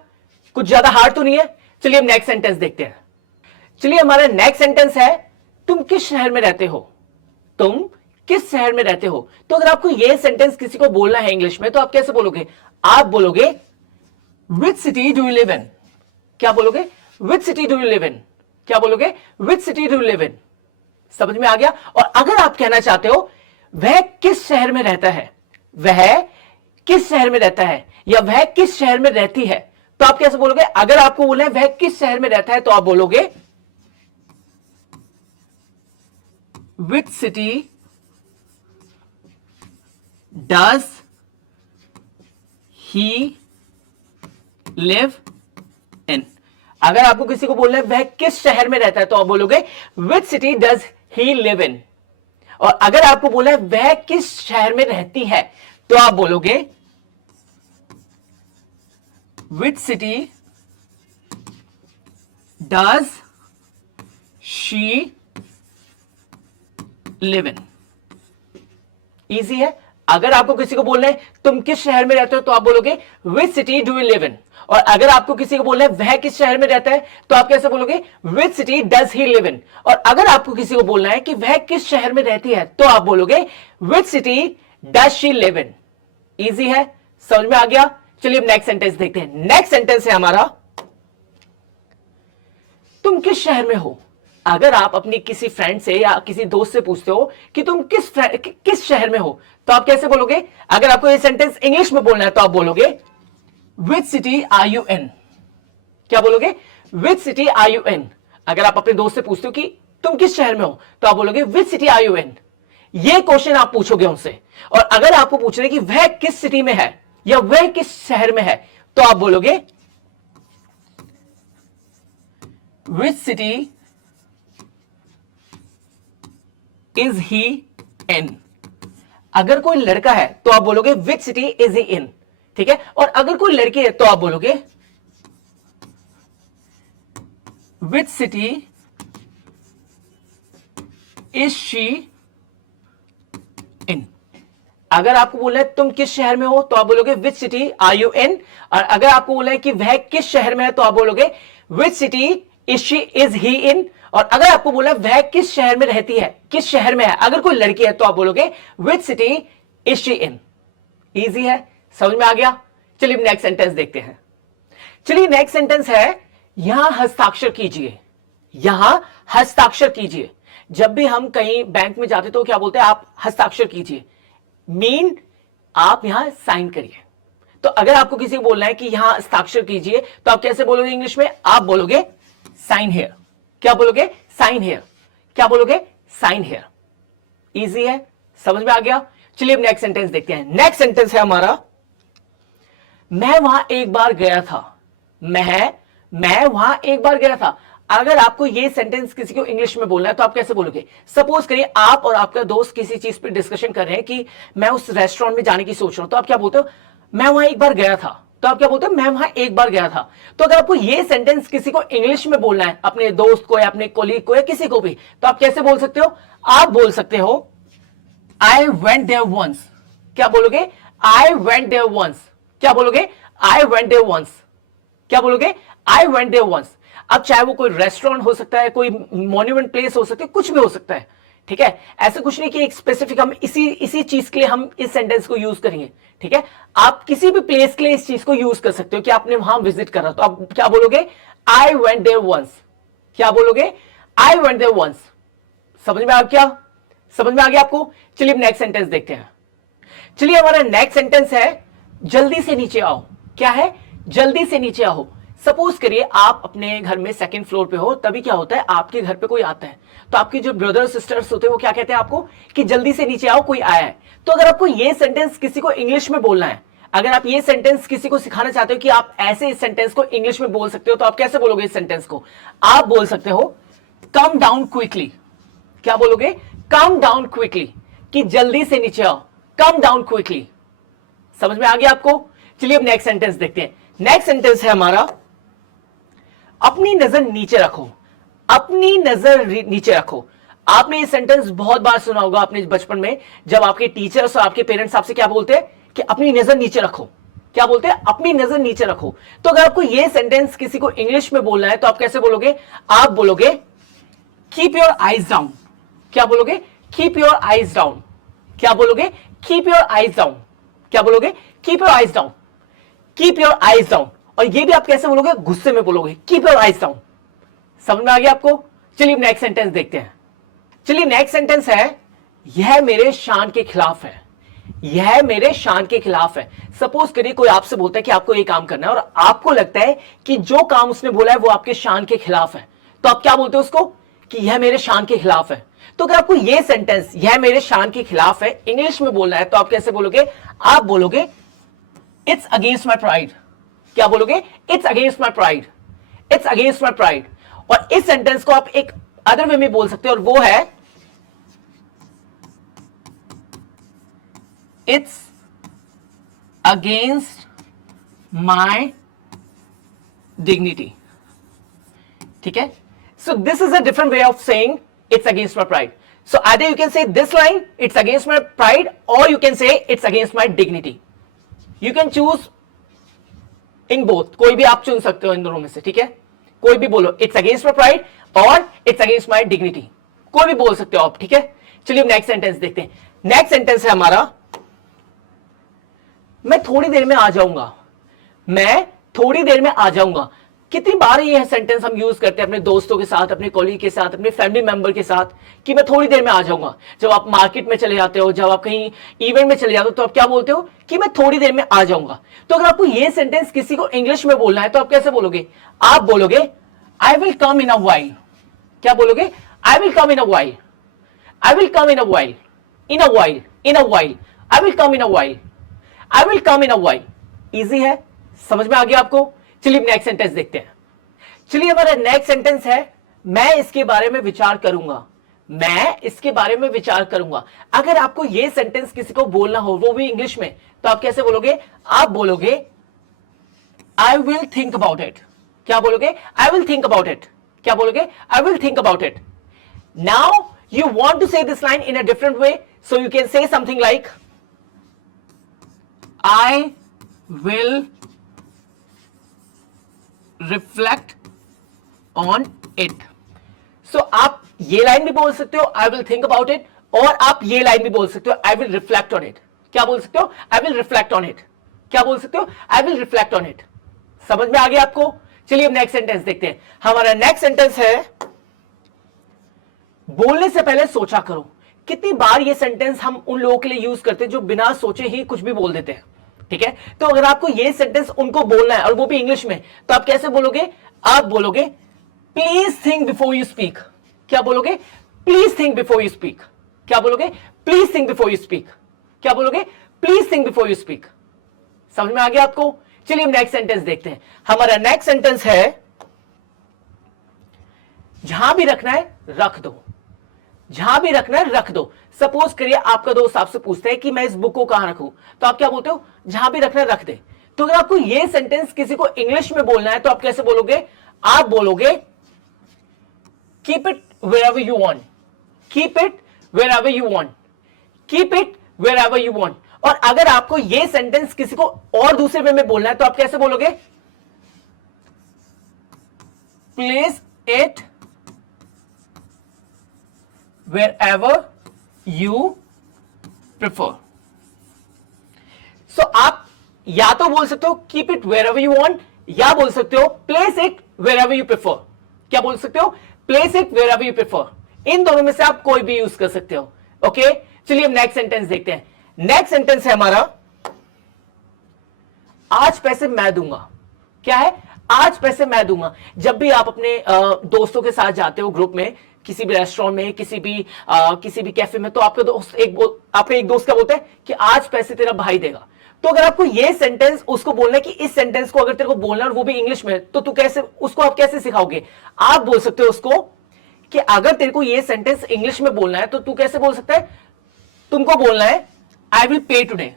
कुछ ज्यादा हार्ड तो नहीं है। चलिए अब नेक्स्ट सेंटेंस देखते हैं। चलिए हमारा नेक्स्ट सेंटेंस है, तुम किस शहर में रहते हो? तुम किस शहर में रहते हो? तो अगर आपको यह सेंटेंस किसी को बोलना है इंग्लिश में, तो आप कैसे बोलोगे? आप बोलोगे which city do you live in? क्या बोलोगे? which city do you live in? क्या बोलोगे? which city do you live in? समझ में आ गया? और अगर आप कहना चाहते हो वह किस शहर में रहता है, वह किस शहर में रहता है, या वह किस शहर में रहती है, तो आप कैसे बोलोगे? अगर आपको बोलना है वह किस शहर में रहता है, तो आप बोलोगे which city does he live in? अगर आपको किसी को बोलना है वह किस शहर में रहता है, तो आप बोलोगे which city does he live in। और अगर आपको बोला है वह किस शहर में रहती है, तो आप बोलोगे which city does she live in। Easy है। अगर आपको किसी को बोलना है तुम किस शहर में रहते हो, तो आप बोलोगे which city do you live in। और अगर आपको किसी को बोलना है वह किस शहर में रहता है, तो आप कैसे बोलोगे which city does he live in। और अगर आपको किसी को बोलना है कि वह किस शहर में रहती है, तो आप बोलोगे which city does she live in। Easy है, समझ में आ गया? चलिए अब नेक्स्ट सेंटेंस देखते हैं। नेक्स्ट सेंटेंस है हमारा, तुम किस शहर में हो? अगर आप अपनी किसी फ्रेंड से या किसी दोस्त से पूछते हो कि तुम किस शहर में हो, तो आप कैसे बोलोगे? अगर आपको ये सेंटेंस इंग्लिश में बोलना है, तो आप बोलोगे which city are you in। क्या बोलोगे? which city are you in। अगर आप अपने दोस्त से पूछते हो कि तुम किस शहर में हो, तो आप बोलोगे which city are you in। ये क्वेश्चन आप पूछोगे उनसे। और अगर आपको पूछना है कि वह किस सिटी में है या वह किस शहर में है, तो आप बोलोगे which city is he in। अगर कोई लड़का है, तो आप बोलोगे which city is he in। ठीक है। और अगर कोई लड़की है, तो आप बोलोगे which city is she in। अगर आपको बोलना है तुम किस शहर में हो, तो आप बोलोगे which city are you in। और अगर आपको बोलना है कि वह किस शहर में है, तो आप बोलोगे which city is he in। और अगर आपको बोला वह किस शहर में रहती है, किस शहर में है, अगर कोई लड़की है, तो आप बोलोगे which city is she in। Easy है, समझ में आ गया? चलिए नेक्स्ट सेंटेंस देखते हैं। चलिए नेक्स्ट सेंटेंस है, यहां हस्ताक्षर कीजिए। यहां हस्ताक्षर कीजिए। जब भी हम कहीं बैंक में जाते तो क्या बोलते हैं? आप हस्ताक्षर कीजिए, मीन आप यहां साइन करिए। तो अगर आपको किसी को बोलना है कि यहां हस्ताक्षर कीजिए, तो आप कैसे बोलोगे इंग्लिश में? आप बोलोगे साइन हियर। क्या बोलोगे? Sign here. क्या बोलोगे? Sign here. इजी है, समझ में आ गया? चलिए अब नेक्स्ट सेंटेंस देखते हैं। नेक्स्ट सेंटेंस है हमारा, मैं वहां एक बार गया था। मैं वहां एक बार गया था। अगर आपको ये सेंटेंस किसी को इंग्लिश में बोलना है तो आप कैसे बोलोगे? सपोज करिए आप और आपका दोस्त किसी चीज पे डिस्कशन कर रहे हैं कि मैं उस रेस्टोरेंट में जाने की सोच रहा हूं, तो आप क्या बोलते हो? मैं वहां एक बार गया था। तो आप क्या बोलते हो? मैं वहां एक बार गया था। तो अगर आपको ये सेंटेंस किसी को इंग्लिश में बोलना है, अपने दोस्त को या अपने कोलीग को या किसी को भी, तो आप कैसे बोल सकते हो? आप बोल सकते हो आई वेंट देयर वंस। क्या बोलोगे? I went there once. क्या बोलोगे? I went there once. क्या बोलोगे? I went there once. अब चाहे वो कोई रेस्टोरेंट हो सकता है, कोई मॉन्यूमेंट प्लेस हो सकता है, कुछ भी हो सकता है, ठीक है? ऐसे कुछ नहीं कि एक स्पेसिफिक हम इसी चीज के लिए हम इस सेंटेंस को यूज करेंगे, ठीक है? आप किसी भी प्लेस के लिए इस चीज को यूज कर सकते हो कि आपने वहां विजिट करा, तो आप क्या बोलोगे? I went there once. क्या बोलोगे? I went there once. समझ में आ गया? समझ में आ गया आपको? चलिए नेक्स्ट सेंटेंस देखते हैं। चलिए हमारा नेक्स्ट सेंटेंस है जल्दी से नीचे आओ। क्या है? जल्दी से नीचे आओ। सपोज करिए आप अपने घर में सेकंड फ्लोर पे हो, तभी क्या होता है, आपके घर पे कोई आता है, तो आपके जो ब्रदर सिस्टर्स होते हैं वो क्या कहते हैं आपको? कि जल्दी से नीचे आओ, कोई आया है। तो अगर आपको ये सेंटेंस किसी को इंग्लिश में बोलना है, अगर आप ये सेंटेंस किसी को सिखाना चाहते हो कि आप ऐसे इस सेंटेंस को इंग्लिश में बोल सकते हो, तो आप कैसे बोलोगे इस सेंटेंस को? आप बोल सकते हो कम डाउन क्विकली। क्या बोलोगे? कम डाउन क्विकली, कि जल्दी से नीचे आओ, कम डाउन क्विकली। समझ में आ गया आपको? चलिए अब नेक्स्ट सेंटेंस देखते हैं। नेक्स्ट सेंटेंस है हमारा अपनी नजर नीचे रखो। अपनी नजर नीचे रखो। आपने ये सेंटेंस बहुत बार सुना होगा अपने बचपन में, जब आपके टीचर्स और आपके पेरेंट्स आपसे क्या बोलते हैं कि अपनी नजर नीचे रखो। क्या बोलते हैं? अपनी नजर नीचे रखो। तो अगर आपको ये सेंटेंस किसी को इंग्लिश में बोलना है तो आप कैसे बोलोगे? आप बोलोगे कीप योर आईज डाउन। क्या बोलोगे? Keep your eyes down. क्या बोलोगे? Keep your eyes down. क्या बोलोगे? Keep your eyes down. Keep your eyes down. और ये भी आप कैसे बोलोगे? गुस्से में बोलोगे, कीप योर आईज डाउन। समझ में आ गया आपको? चलिए नेक्स्ट सेंटेंस देखते हैं। चलिए नेक्स्ट सेंटेंस है यह मेरे शान के खिलाफ है। यह मेरे शान के खिलाफ है। सपोज करिए कोई आपसे बोलता है कि आपको ये काम करना है और आपको लगता है कि जो काम उसने बोला है वो आपके शान के खिलाफ है, तो आप क्या बोलते हो उसको? कि यह मेरे शान के खिलाफ है। तो अगर आपको यह सेंटेंस यह मेरे शान के खिलाफ है इंग्लिश में बोलना है तो आप कैसे बोलोगे? आप बोलोगे इट्स अगेंस्ट माई प्राइड। क्या बोलोगे? It's against my pride. It's against my pride. और इस सेंटेंस को आप एक अदर वे में बोल सकते हो और वो है इट्स अगेंस्ट माई डिग्निटी। ठीक है? So this is a different way of saying it's against my pride. So either you can say this line, it's against my pride, or you can say it's against my dignity. You can choose in both. कोई भी आप चुन सकते हो इन दोनों में से, ठीक है? कोई भी बोलो, it's against my pride और it's against my dignity. कोई भी बोल सकते हो आप, ठीक है? चलिए नेक्स्ट सेंटेंस देखते हैं. नेक्स्ट सेंटेंस है हमारा मैं थोड़ी देर में आ जाऊंगा. मैं थोड़ी देर में आ जाऊंगा. कितनी बार ये सेंटेंस हम यूज करते हैं अपने दोस्तों के साथ, अपने कॉलीग के साथ, अपने फैमिली मेंबर के साथ कि मैं थोड़ी देर में आ जाऊंगा. जब आप मार्केट में चले जाते हो, जब आप कहीं इवेंट में चले जाते हो, तो आप क्या बोलते हो कि मैं थोड़ी देर में आ जाऊंगा. तो अगर आपको ये सेंटेंस किसी को इंग्लिश में बोलना है तो आप कैसे बोलोगे? आप बोलोगे I will come in a while. क्या बोलोगे? I will come in a while. I will come in a while. In a while. In a while. I will come in a while. I will come in a while. Easy है, समझ में आ गया आपको? चलिए next sentence देखते हैं. चलिए हमारा नेक्स्ट सेंटेंस है मैं इसके बारे में विचार करूंगा. मैं इसके बारे में विचार करूंगा. अगर आपको यह सेंटेंस किसी को बोलना हो, वो भी इंग्लिश में, तो आप कैसे बोलोगे? आप बोलोगे I will think about it. क्या बोलोगे? I will think about it. क्या बोलोगे? I will think about it. Now you want to say this line in a different way, so you can say something like I will reflect on it. So आप ये line भी बोल सकते हो I will think about it, और आप ये line भी बोल सकते हो I will reflect on it. क्या बोल सकते हो? I will reflect on it. क्या बोल सकते हो? I will reflect on it. समझ में आ गया आपको? चलिए अब नेक्स्ट सेंटेंस देखते हैं. हमारा नेक्स्ट सेंटेंस है बोलने से पहले सोचा करो. कितनी बार ये सेंटेंस हम उन लोगों के लिए यूज करते हैं जो बिना सोचे ही कुछ भी बोल देते हैं, ठीक है? तो अगर आपको ये सेंटेंस उनको बोलना है और वो भी इंग्लिश में, तो आप कैसे बोलोगे? आप बोलोगे please think before you speak. क्या बोलोगे? Please think before you speak. क्या बोलोगे? Please think before you speak. क्या बोलोगे? Please think before you speak. समझ में आ गया आपको? चलिए हम नेक्स्ट सेंटेंस देखते हैं. हमारा नेक्स्ट सेंटेंस है जहां भी रखना है रख दो, जहां भी रखना है रख दो। सपोज करिए आपका दोस्त आपसे पूछता है कि मैं इस बुक को कहां रखूं, तो आप क्या बोलते हो, जहां भी रखना है रख दे। तो अगर आपको ये सेंटेंस किसी को इंग्लिश में बोलना है तो आप कैसे बोलोगे, आप बोलोगे keep it wherever you want, keep it wherever you want, keep it wherever you want. और अगर आपको ये सेंटेंस किसी को और दूसरे वे में बोलना है तो आप कैसे बोलोगे, place it wherever you prefer। सो आप या तो बोल सकते हो keep it wherever you want, या बोल सकते हो place it wherever you prefer। क्या बोल सकते हो, place it wherever you prefer। इन दोनों में से आप कोई भी यूज कर सकते हो। ओके, चलिए हम नेक्स्ट सेंटेंस देखते हैं। नेक्स्ट सेंटेंस है हमारा, आज पैसे मैं दूंगा। क्या है, आज पैसे मैं दूंगा। जब भी आप अपने दोस्तों के साथ जाते हो ग्रुप में, किसी भी रेस्टोरेंट में, किसी भी कैफे में, तो आपके एक दोस्त क्या बोलते हैं कि आज पैसे तेरा भाई देगा। तो अगर आपको ये सेंटेंस उसको बोलना है कि इस सेंटेंस को अगर तेरे को बोलना है और वो भी इंग्लिश में, तो तू कैसे उसको आप कैसे सिखाओगे। आप बोल सकते हो उसको कि अगर तेरे को ये सेंटेंस इंग्लिश में बोलना है तो तू कैसे बोल सकता है, तुमको बोलना है आई विल पे टुडे।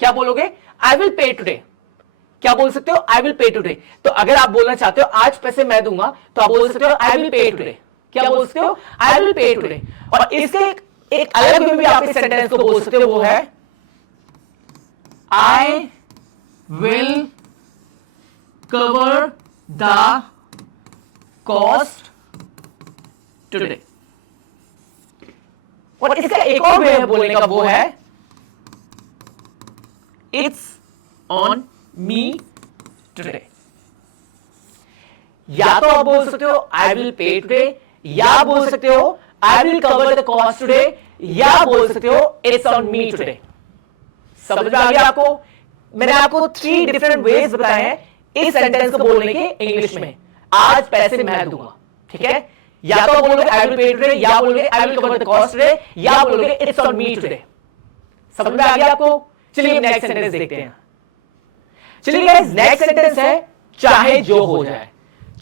क्या बोलोगे, आई विल पे टुडे। क्या बोल सकते हो, आई विल पे टुडे। तो अगर आप बोलना चाहते हो आज पैसे मैं दूंगा, तो आप बोल सकते हो आई विल पे टुडे। क्या बोल सकते हो, आई विल पे टुडे। और इसके एक अलग वे में भी आप इस सेंटेंस को बोल सकते हो, वो है I will cover the cost today. और इसका एक और वे है बोलने का, वो है इट्स ऑन मी टुडे। या तो आप बोल सकते हो आई विल पे टुडे, या बोल सकते हो I will cover the cost today, या बोल सकते हो इट्स ऑन मी टुडे। समझ में आ गया आपको। मैंने आपको 3 डिफरेंट वेज बताए हैं इस सेंटेंस को बोलने के इंग्लिश में। आज पैसे मैं दूंगा, ठीक है। या तो बोलोगे आई विल पे टुडे, या बोलोगे I will cover the cost today, या बोलोगे इट्स ऑन मी टुडे। समझ में आ गया आपको। चलिए नेक्स्ट सेंटेंस देखते हैं। चलिए गाइस, नेक्स्ट सेंटेंस है चाहे जो हो जाए।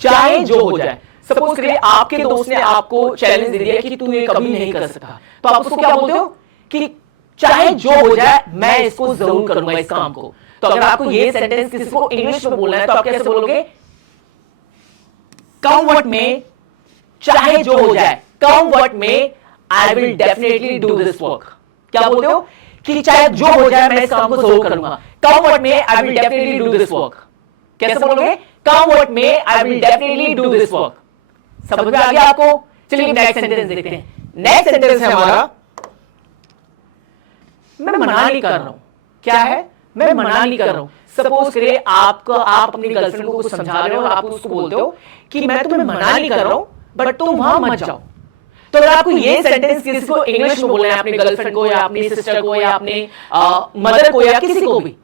चाहे जो हो जाए। सपोज करिए आपके दोस्त ने आपको चैलेंज दे दिया कि तू ये कभी नहीं कर सकता, तो आप उसको क्या बोलते हो कि चाहे जो हो जाए मैं इसको जरूर करूंगा इस काम को। तो अगर आपको ये सेंटेंस किसी को इंग्लिश में बोलना है तो आप कैसे बोलोगे, कम व्हाट में, चाहे जो हो जाए, कम व्हाट में I will definitely do this work. क्या बोलते हो कि चाहे जो हो जाए मैं इस काम को जरूर करूंगा। कम व्हाट में I will definitely do this work. कैसे बोलोगे, कम व्हाट में I will definitely do this work. समझ में आ गया आपको। चलिए नेक्स्ट सेंटेंस देखते हैं। नेक्स्ट सेंटेंस है हमारा, मैं मना नहीं कर रहा हूं। क्या है, मैं मना नहीं कर रहा हूं। सपोज करिए आप अपनी गर्लफ्रेंड को कुछ समझा रहे हो और आप उसको बोलते हो कि मैं तुम्हें मना नहीं कर रहा हूं, बट तुम वहां मत जाओ। तो अगर आपको ये सेंटेंस किसी को इंग्लिश में बोलना है, अपनी गर्लफ्रेंड को या अपनी सिस्टर को या अपने मदर को या किसी को भी,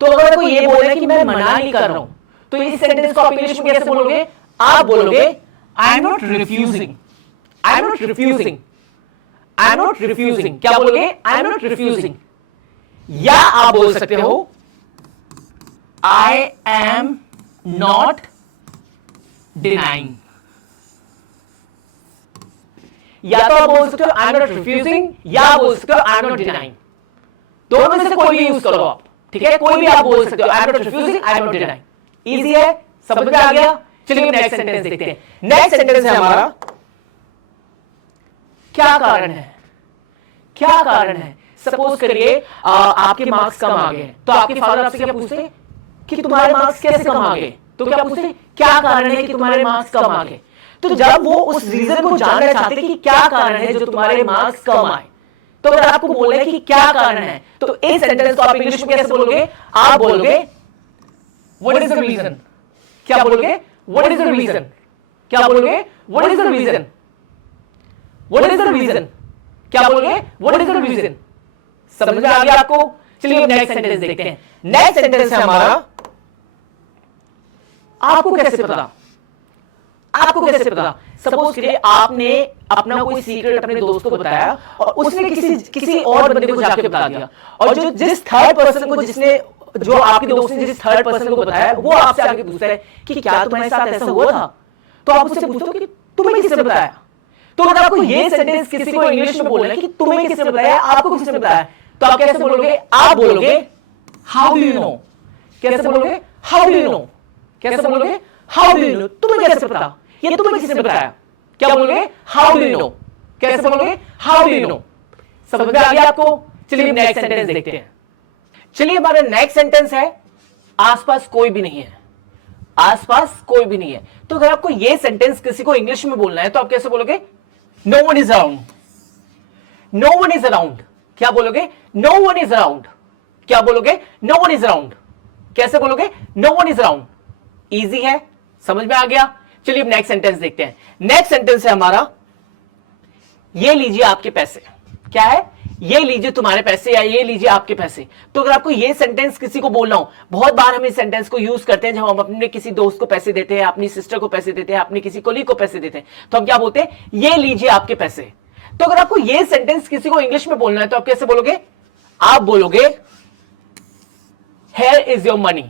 तो अगर आपको ये बोलना है कि मैं मना नहीं कर रहा हूं, तो इस सेंटेंस को आप इंग्लिश में कैसे बोलोगे, आप बोलोगे I am not refusing. I am not refusing. I am not refusing. क्या बोलोगे, आई एम नॉट रिफ्यूजिंग। या आप बोल सकते हो आई एम नॉट डिनाइंग। या तो आप बोल सकते हो आई एम नॉट रिफ्यूजिंग, या बोल सकते हो आई एम नॉट डिनाइंग। दोनों में से कोई भी यूज करो आप, ठीक है। कोई भी आप बोल सकते हो, I am not refusing, I am not denying. Easy है, समझ में आ गया। चलिए नेक्स्ट सेंटेंस देखते हैं। नेक्स्ट सेंटेंस है हमारा, क्या कारण है। क्या कारण है। सपोज करिए आपके मार्क्स कम आ गए, तो आपके फादर आपसे क्या पूछते हैं कि तुम्हारे मार्क्स कैसे कम आ गए। तो क्या पूछते हैं, क्या कारण है कि तुम्हारे मार्क्स कम आ गए। तो जब वो उस रीजन को जानना चाहते कि क्या कारण है जो तुम्हारे मार्क्स कम आए, तो अगर आपको बोलना है कि क्या कारण है, तो इस सेंटेंस को आप इंग्लिश में कैसे बोलोगे, आप बोलोगे व्हाट इज द रीजन। क्या बोलोगे, व्हाट इज द रीजन। क्या बोलोगे, what is the reason. What is the reason. क्या बोलोगे, व्हाट इज द रीजन। समझ में आ गया आपको। चलिए नेक्स्ट सेंटेंस देखते हैं। नेक्स्ट सेंटेंस है हमारा, आपको कैसे पता। आपको कैसे पता। सपोज करिए आपने अपना कोई सीक्रेट अपने दोस्त को बताया और उसने किसी और बंदे को जाके बता दिया, और जो जिस थर्ड पर्सन को जो आपके दोस्त ने जिस थर्ड पर्सन को बताया वो आपसे आगे पूछता है कि क्या तुम्हारे साथ ऐसा हुआ था। तो आप उससे पूछते हो कि तुम्हें किसने बताया? तो अगर आपको ये सेंटेंस किसी को इंग्लिश में बोलना है कि तुम्हें किसने बताया, आपको किसने बताया, तो आप कैसे बोलोगे? आप बोलोगे हाउ डू यू नो। कैसे बोलोगे? How do you know. कैसे बोलोगे? How do you know. तुम्हें कैसे पता? ये तुम्हें किसने बताया? क्या बोलोगे? How do you know. कैसे बोलोगे? How do you know. समझ में आ गया आपको? चलिए नेक्स्ट सेंटेंस देखते हैं। चलिए हमारा नेक्स्ट सेंटेंस है आसपास कोई भी नहीं है। आसपास कोई भी नहीं है। तो अगर आपको यह सेंटेंस किसी को इंग्लिश में बोलना है तो आप कैसे बोलोगे? No one is around. No one is around. क्या बोलोगे? No one is around. क्या बोलोगे? No one is around. कैसे बोलोगे? No one is around. Easy है, समझ में आ गया। चलिए अब नेक्स्ट सेंटेंस देखते हैं। नेक्स्ट सेंटेंस है हमारा ये लीजिए आपके पैसे। क्या है? ये लीजिए तुम्हारे पैसे या ये लीजिए आपके पैसे। तो अगर आपको ये सेंटेंस किसी को बोलना हो, बहुत बार हम इस सेंटेंस को यूज करते हैं जब हम अपने किसी दोस्त को पैसे देते हैं, अपनी सिस्टर को पैसे देते हैं, अपने किसी कोलीग को पैसे देते हैं, तो हम क्या बोलते हैं? ये लीजिए आपके पैसे। तो अगर आपको ये सेंटेंस किसी को इंग्लिश में बोलना है तो आप कैसे बोलोगे? आप बोलोगे हेयर इज योर मनी।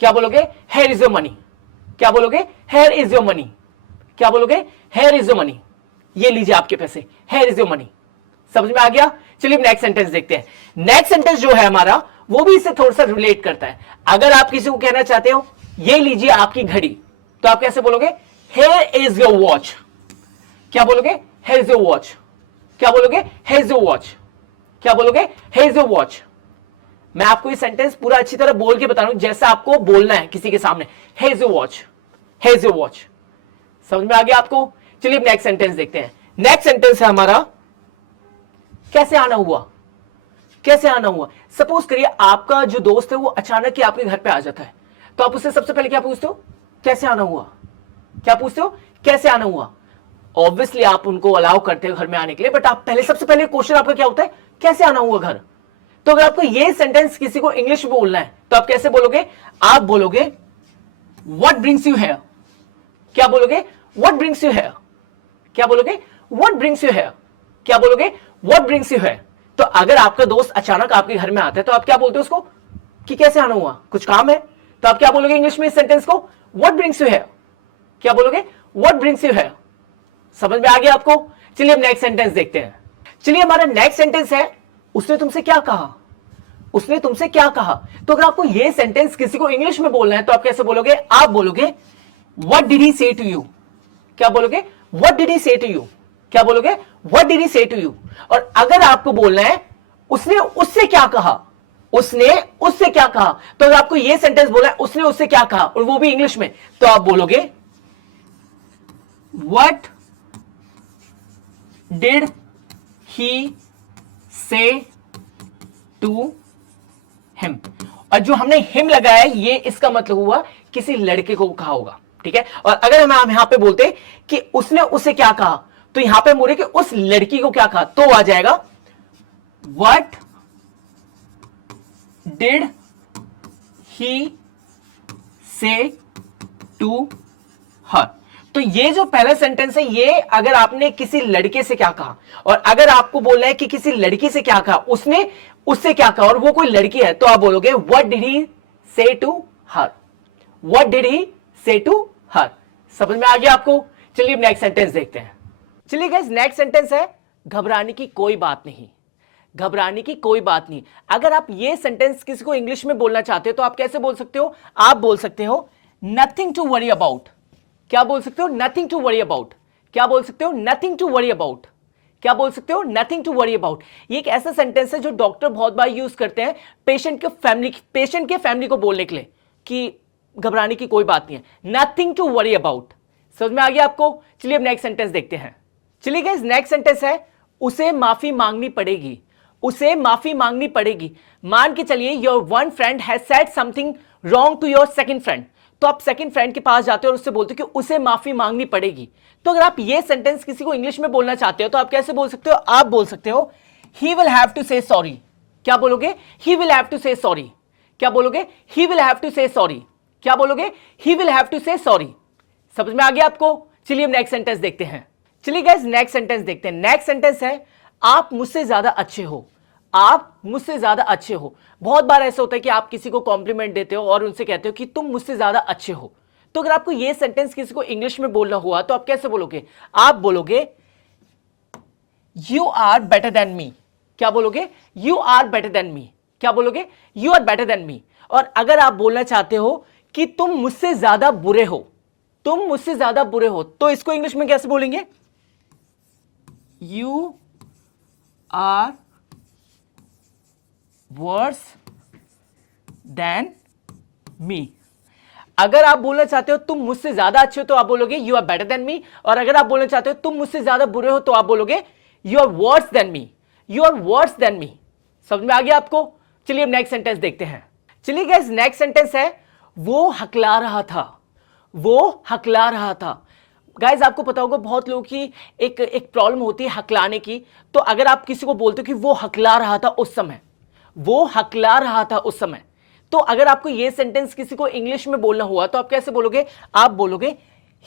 क्या बोलोगे? Here is your money. क्या बोलोगे? Here is your money. क्या बोलोगे? Here is your money. ये लीजिए आपके पैसे, हेयर इज योर मनी। समझ में आ गया? चलिए नेक्स्ट सेंटेंस देखते हैं। नेक्स्ट सेंटेंस जो है हमारा वो भी इससे थोड़ा सा रिलेट करता है। अगर आप किसी को कहना चाहते हो ये लीजिए आपकी घड़ी, तो आप कैसे बोलोगे? Here is your watch. क्या बोलोगे? Here is your watch. क्या बोलोगे? Here is your watch. क्या बोलोगे? Here is your watch. मैं आपको ये सेंटेंस पूरा अच्छी तरह बोल के बता रहा हूं जैसा आपको बोलना है किसी के सामने। Here is your watch. Here is your watch. समझ में आ गया आपको? चलिए नेक्स्ट सेंटेंस देखते हैं। नेक्स्ट सेंटेंस है हमारा कैसे आना हुआ। कैसे आना हुआ? सपोज करिए आपका जो दोस्त है वो अचानक ही आपके घर पे आ जाता है, तो आप उससे सबसे पहले क्या पूछते हो? कैसे आना हुआ। क्या पूछते हो? कैसे आना हुआ। ऑब्वियसली आप उनको अलाउ करते हो घर में आने के लिए, बट आप पहले सबसे पहले क्वेश्चन आपका क्या होता है? कैसे आना हुआ घर। तो अगर आपको ये सेंटेंस किसी को इंग्लिश में बोलना है तो आप कैसे बोलोगे? आप बोलोगे व्हाट ब्रिंग्स यू हियर। क्या बोलोगे? What brings you here. क्या बोलोगे? What brings you here. क्या बोलोगे? What brings you here. तो अगर आपका दोस्त अचानक आपके घर में आता है तो आप क्या बोलते हो उसको? कि कैसे आना हुआ, कुछ काम है। तो आप क्या बोलोगे इंग्लिश में इस सेंटेंस को? What brings you here. क्या बोलोगे? What brings you here. समझ में आ गया आपको? चलिए अब नेक्स्ट सेंटेंस देखते हैं। चलिए हमारा नेक्स्ट सेंटेंस है उसने तुमसे क्या कहा। उसने तुमसे क्या कहा। तो अगर आपको यह सेंटेंस किसी को इंग्लिश में बोलना है तो आप कैसे बोलोगे? आप बोलोगे what did he say to you. क्या बोलोगे? What did he say to you. क्या बोलोगे? What did he say to you. और अगर आपको बोलना है उसने उससे क्या कहा, उसने उससे क्या कहा, तो अगर आपको यह सेंटेंस बोला है उसने उससे क्या कहा और वो भी इंग्लिश में, तो आप बोलोगे what did he say to him. और जो हमने हिम लगाया है ये इसका मतलब हुआ किसी लड़के को कहा होगा, ठीक है। और अगर हम यहां पे बोलते कि उसने उसे क्या कहा, तो यहां पे बोले कि उस लड़की को क्या कहा, तो आ जाएगा what did he say to हर। तो ये जो पहला सेंटेंस है ये अगर आपने किसी लड़के से क्या कहा, और अगर आपको बोलना है कि किसी लड़की से क्या कहा, उसने उससे क्या कहा और वो कोई लड़की है, तो आप बोलोगे what did he say to her. What did he say to हर। समझ में आ गया आपको? चलिए नेक्स्ट सेंटेंस देखते हैं। चलिए गाइस नेक्स्ट सेंटेंस है घबराने की कोई बात नहीं। घबराने की कोई बात नहीं। अगर आप ये सेंटेंस किसी को इंग्लिश में बोलना चाहते हो तो आप कैसे बोल सकते हो? आप बोल सकते हो नथिंग टू वरी अबाउट। क्या बोल सकते हो? Nothing to worry about. क्या बोल सकते हो? Nothing to worry about. क्या बोल सकते हो? Nothing to worry about. ये एक ऐसा सेंटेंस है जो डॉक्टर बहुत बार यूज करते हैं पेशेंट के फैमिली को बोलने के लिए कि घबराने की कोई बात नहीं है, नथिंग टू वरी अबाउट। समझ में आ गया आपको? चलिए अब नेक्स्ट सेंटेंस देखते हैं। चलिए गाइस नेक्स्ट सेंटेंस है उसे माफी मांगनी पड़ेगी। उसे माफी मांगनी पड़ेगी। मान के चलिए your one friend has said something wrong to your second friend, तो आप सेकंड फ्रेंड के पास जाते हो और उससे बोलते हो कि उसे माफी मांगनी पड़ेगी। तो अगर आप ये सेंटेंस किसी को इंग्लिश में बोलना चाहते हो तो आप कैसे बोल सकते हो? आप बोल सकते हो ही विल हैव टू से सॉरी। क्या बोलोगे? ही विल हैव टू से सॉरी। क्या बोलोगे? ही विल हैव टू से सॉरी। क्या बोलोगे? ही विल हैव टू से सॉरी। समझ में आ गया आपको? चलिए हम नेक्स्ट सेंटेंस देखते हैं। चलिए गाइस नेक्स्ट सेंटेंस देखते हैं। नेक्स्ट सेंटेंस है आप मुझसे ज्यादा अच्छे हो। आप मुझसे ज्यादा अच्छे हो। बहुत बार ऐसा होता है कि आप किसी को कॉम्प्लीमेंट देते हो और उनसे कहते हो कि तुम मुझसे ज्यादा अच्छे हो। तो अगर आपको ये सेंटेंस किसी को इंग्लिश में बोलना हुआ तो आप कैसे बोलोगे? आप बोलोगे you are better than me. क्या बोलोगे? You are better than me. क्या बोलोगे? You are better than me. और अगर आप बोलना चाहते हो कि तुम मुझसे ज्यादा बुरे हो, तुम मुझसे ज्यादा बुरे हो, तो इसको इंग्लिश में कैसे बोलेंगे? You are worse than me. अगर आप बोलना चाहते हो तुम मुझसे ज्यादा अच्छे हो तो आप बोलोगे you are better than me, और अगर आप बोलना चाहते हो तुम मुझसे ज्यादा बुरे हो तो आप बोलोगे you are worse than me. You are worse than me. समझ में आ गया आपको? चलिए अब नेक्स्ट सेंटेंस देखते हैं। चलिए गाइस, नेक्स्ट सेंटेंस है वो हकला रहा था। वो हकला रहा था। गाइज आपको पता होगा बहुत लोगों की एक प्रॉब्लम होती है हकलाने की। तो अगर आप किसी को बोलते हो कि वो हकला रहा था उस समय, वो हकला रहा था उस समय, तो अगर आपको ये सेंटेंस किसी को इंग्लिश में बोलना हुआ तो आप कैसे बोलोगे? आप बोलोगे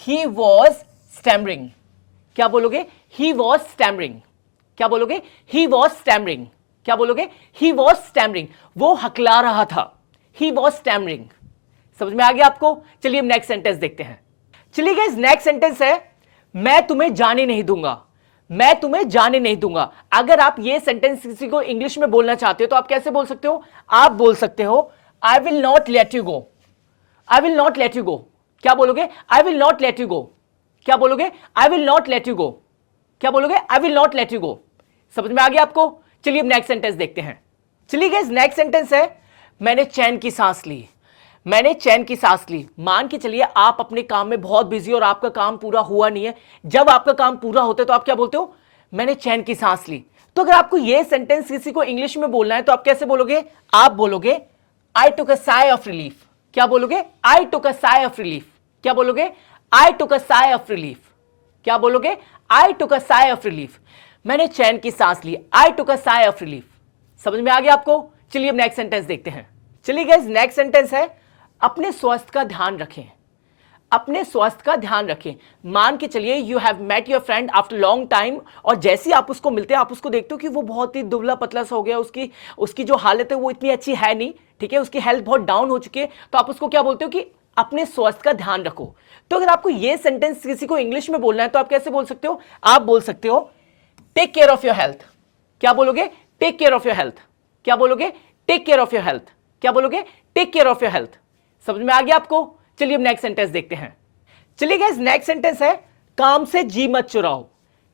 ही वॉज स्टैमरिंग। क्या बोलोगे? He was stammering. क्या बोलोगे? He was stammering. क्या बोलोगे? He was stammering. वो हकला रहा था, ही वॉज स्टैमरिंग। समझ में आ गया आपको? चलिए हम नेक्स्ट सेंटेंस देखते हैं। चलिए गाइस, नेक्स्ट सेंटेंस है मैं तुम्हें जाने नहीं दूंगा। मैं तुम्हें जाने नहीं दूंगा। अगर आप ये सेंटेंस किसी को इंग्लिश में बोलना चाहते हो तो आप कैसे बोल सकते हो? आप बोल सकते हो I will not let you go. I will not let you go. क्या बोलोगे? I will not let you go. क्या बोलोगे? I will not let you go. क्या बोलोगे? I will not let you go. समझ में आ गया आपको? चलिए अब नेक्स्ट सेंटेंस देखते हैं। चलिए गाइस, नेक्स्ट सेंटेंस है मैंने चैन की सांस ली। मैंने चैन की सांस ली। मान के चलिए आप अपने काम में बहुत बिजी और आपका काम पूरा हुआ नहीं है। जब आपका काम पूरा होता है तो आप क्या बोलते हो? मैंने चैन की सांस ली। तो अगर आपको यह सेंटेंस किसी को इंग्लिश में बोलना है तो आप कैसे बोलोगे? आप बोलोगे आई टुक अ साई ऑफ रिलीफ। क्या बोलोगे? आई टुक अ साई ऑफ रिलीफ। क्या बोलोगे? आई टुक अ साई ऑफ रिलीफ। क्या बोलोगे? आई टुक अ साई ऑफ रिलीफ। मैंने चैन की सांस ली, आई टुक अ साई ऑफ रिलीफ। समझ में आ गया आपको? चलिए अब नेक्स्ट सेंटेंस देखते हैं। चलिए गाइस, नेक्स्ट सेंटेंस है अपने स्वास्थ्य का ध्यान रखें। अपने स्वास्थ्य का ध्यान रखें। मान के चलिए you have met your friend after long time, और जैसे ही आप उसको मिलते हैं आप उसको देखते हो कि वो बहुत ही दुबला पतला सा हो गया, उसकी उसकी जो हालत है वो इतनी अच्छी है नहीं, ठीक है, उसकी हेल्थ बहुत डाउन हो चुकी है। तो आप उसको क्या बोलते हो कि अपने स्वास्थ्य का ध्यान रखो। तो अगर आपको ये सेंटेंस किसी को इंग्लिश में बोलना है तो आप कैसे बोल सकते हो? आप बोल सकते हो take care of your health. क्या बोलोगे? Take care of your health. क्या बोलोगे? Take care of your health. क्या बोलोगे? Take care of your health. समझ में आ गया आपको? चलिए अब नेक्स्ट सेंटेंस देखते हैं। चलिए गाइस, नेक्स्ट सेंटेंस है काम से जी मत चुराओ।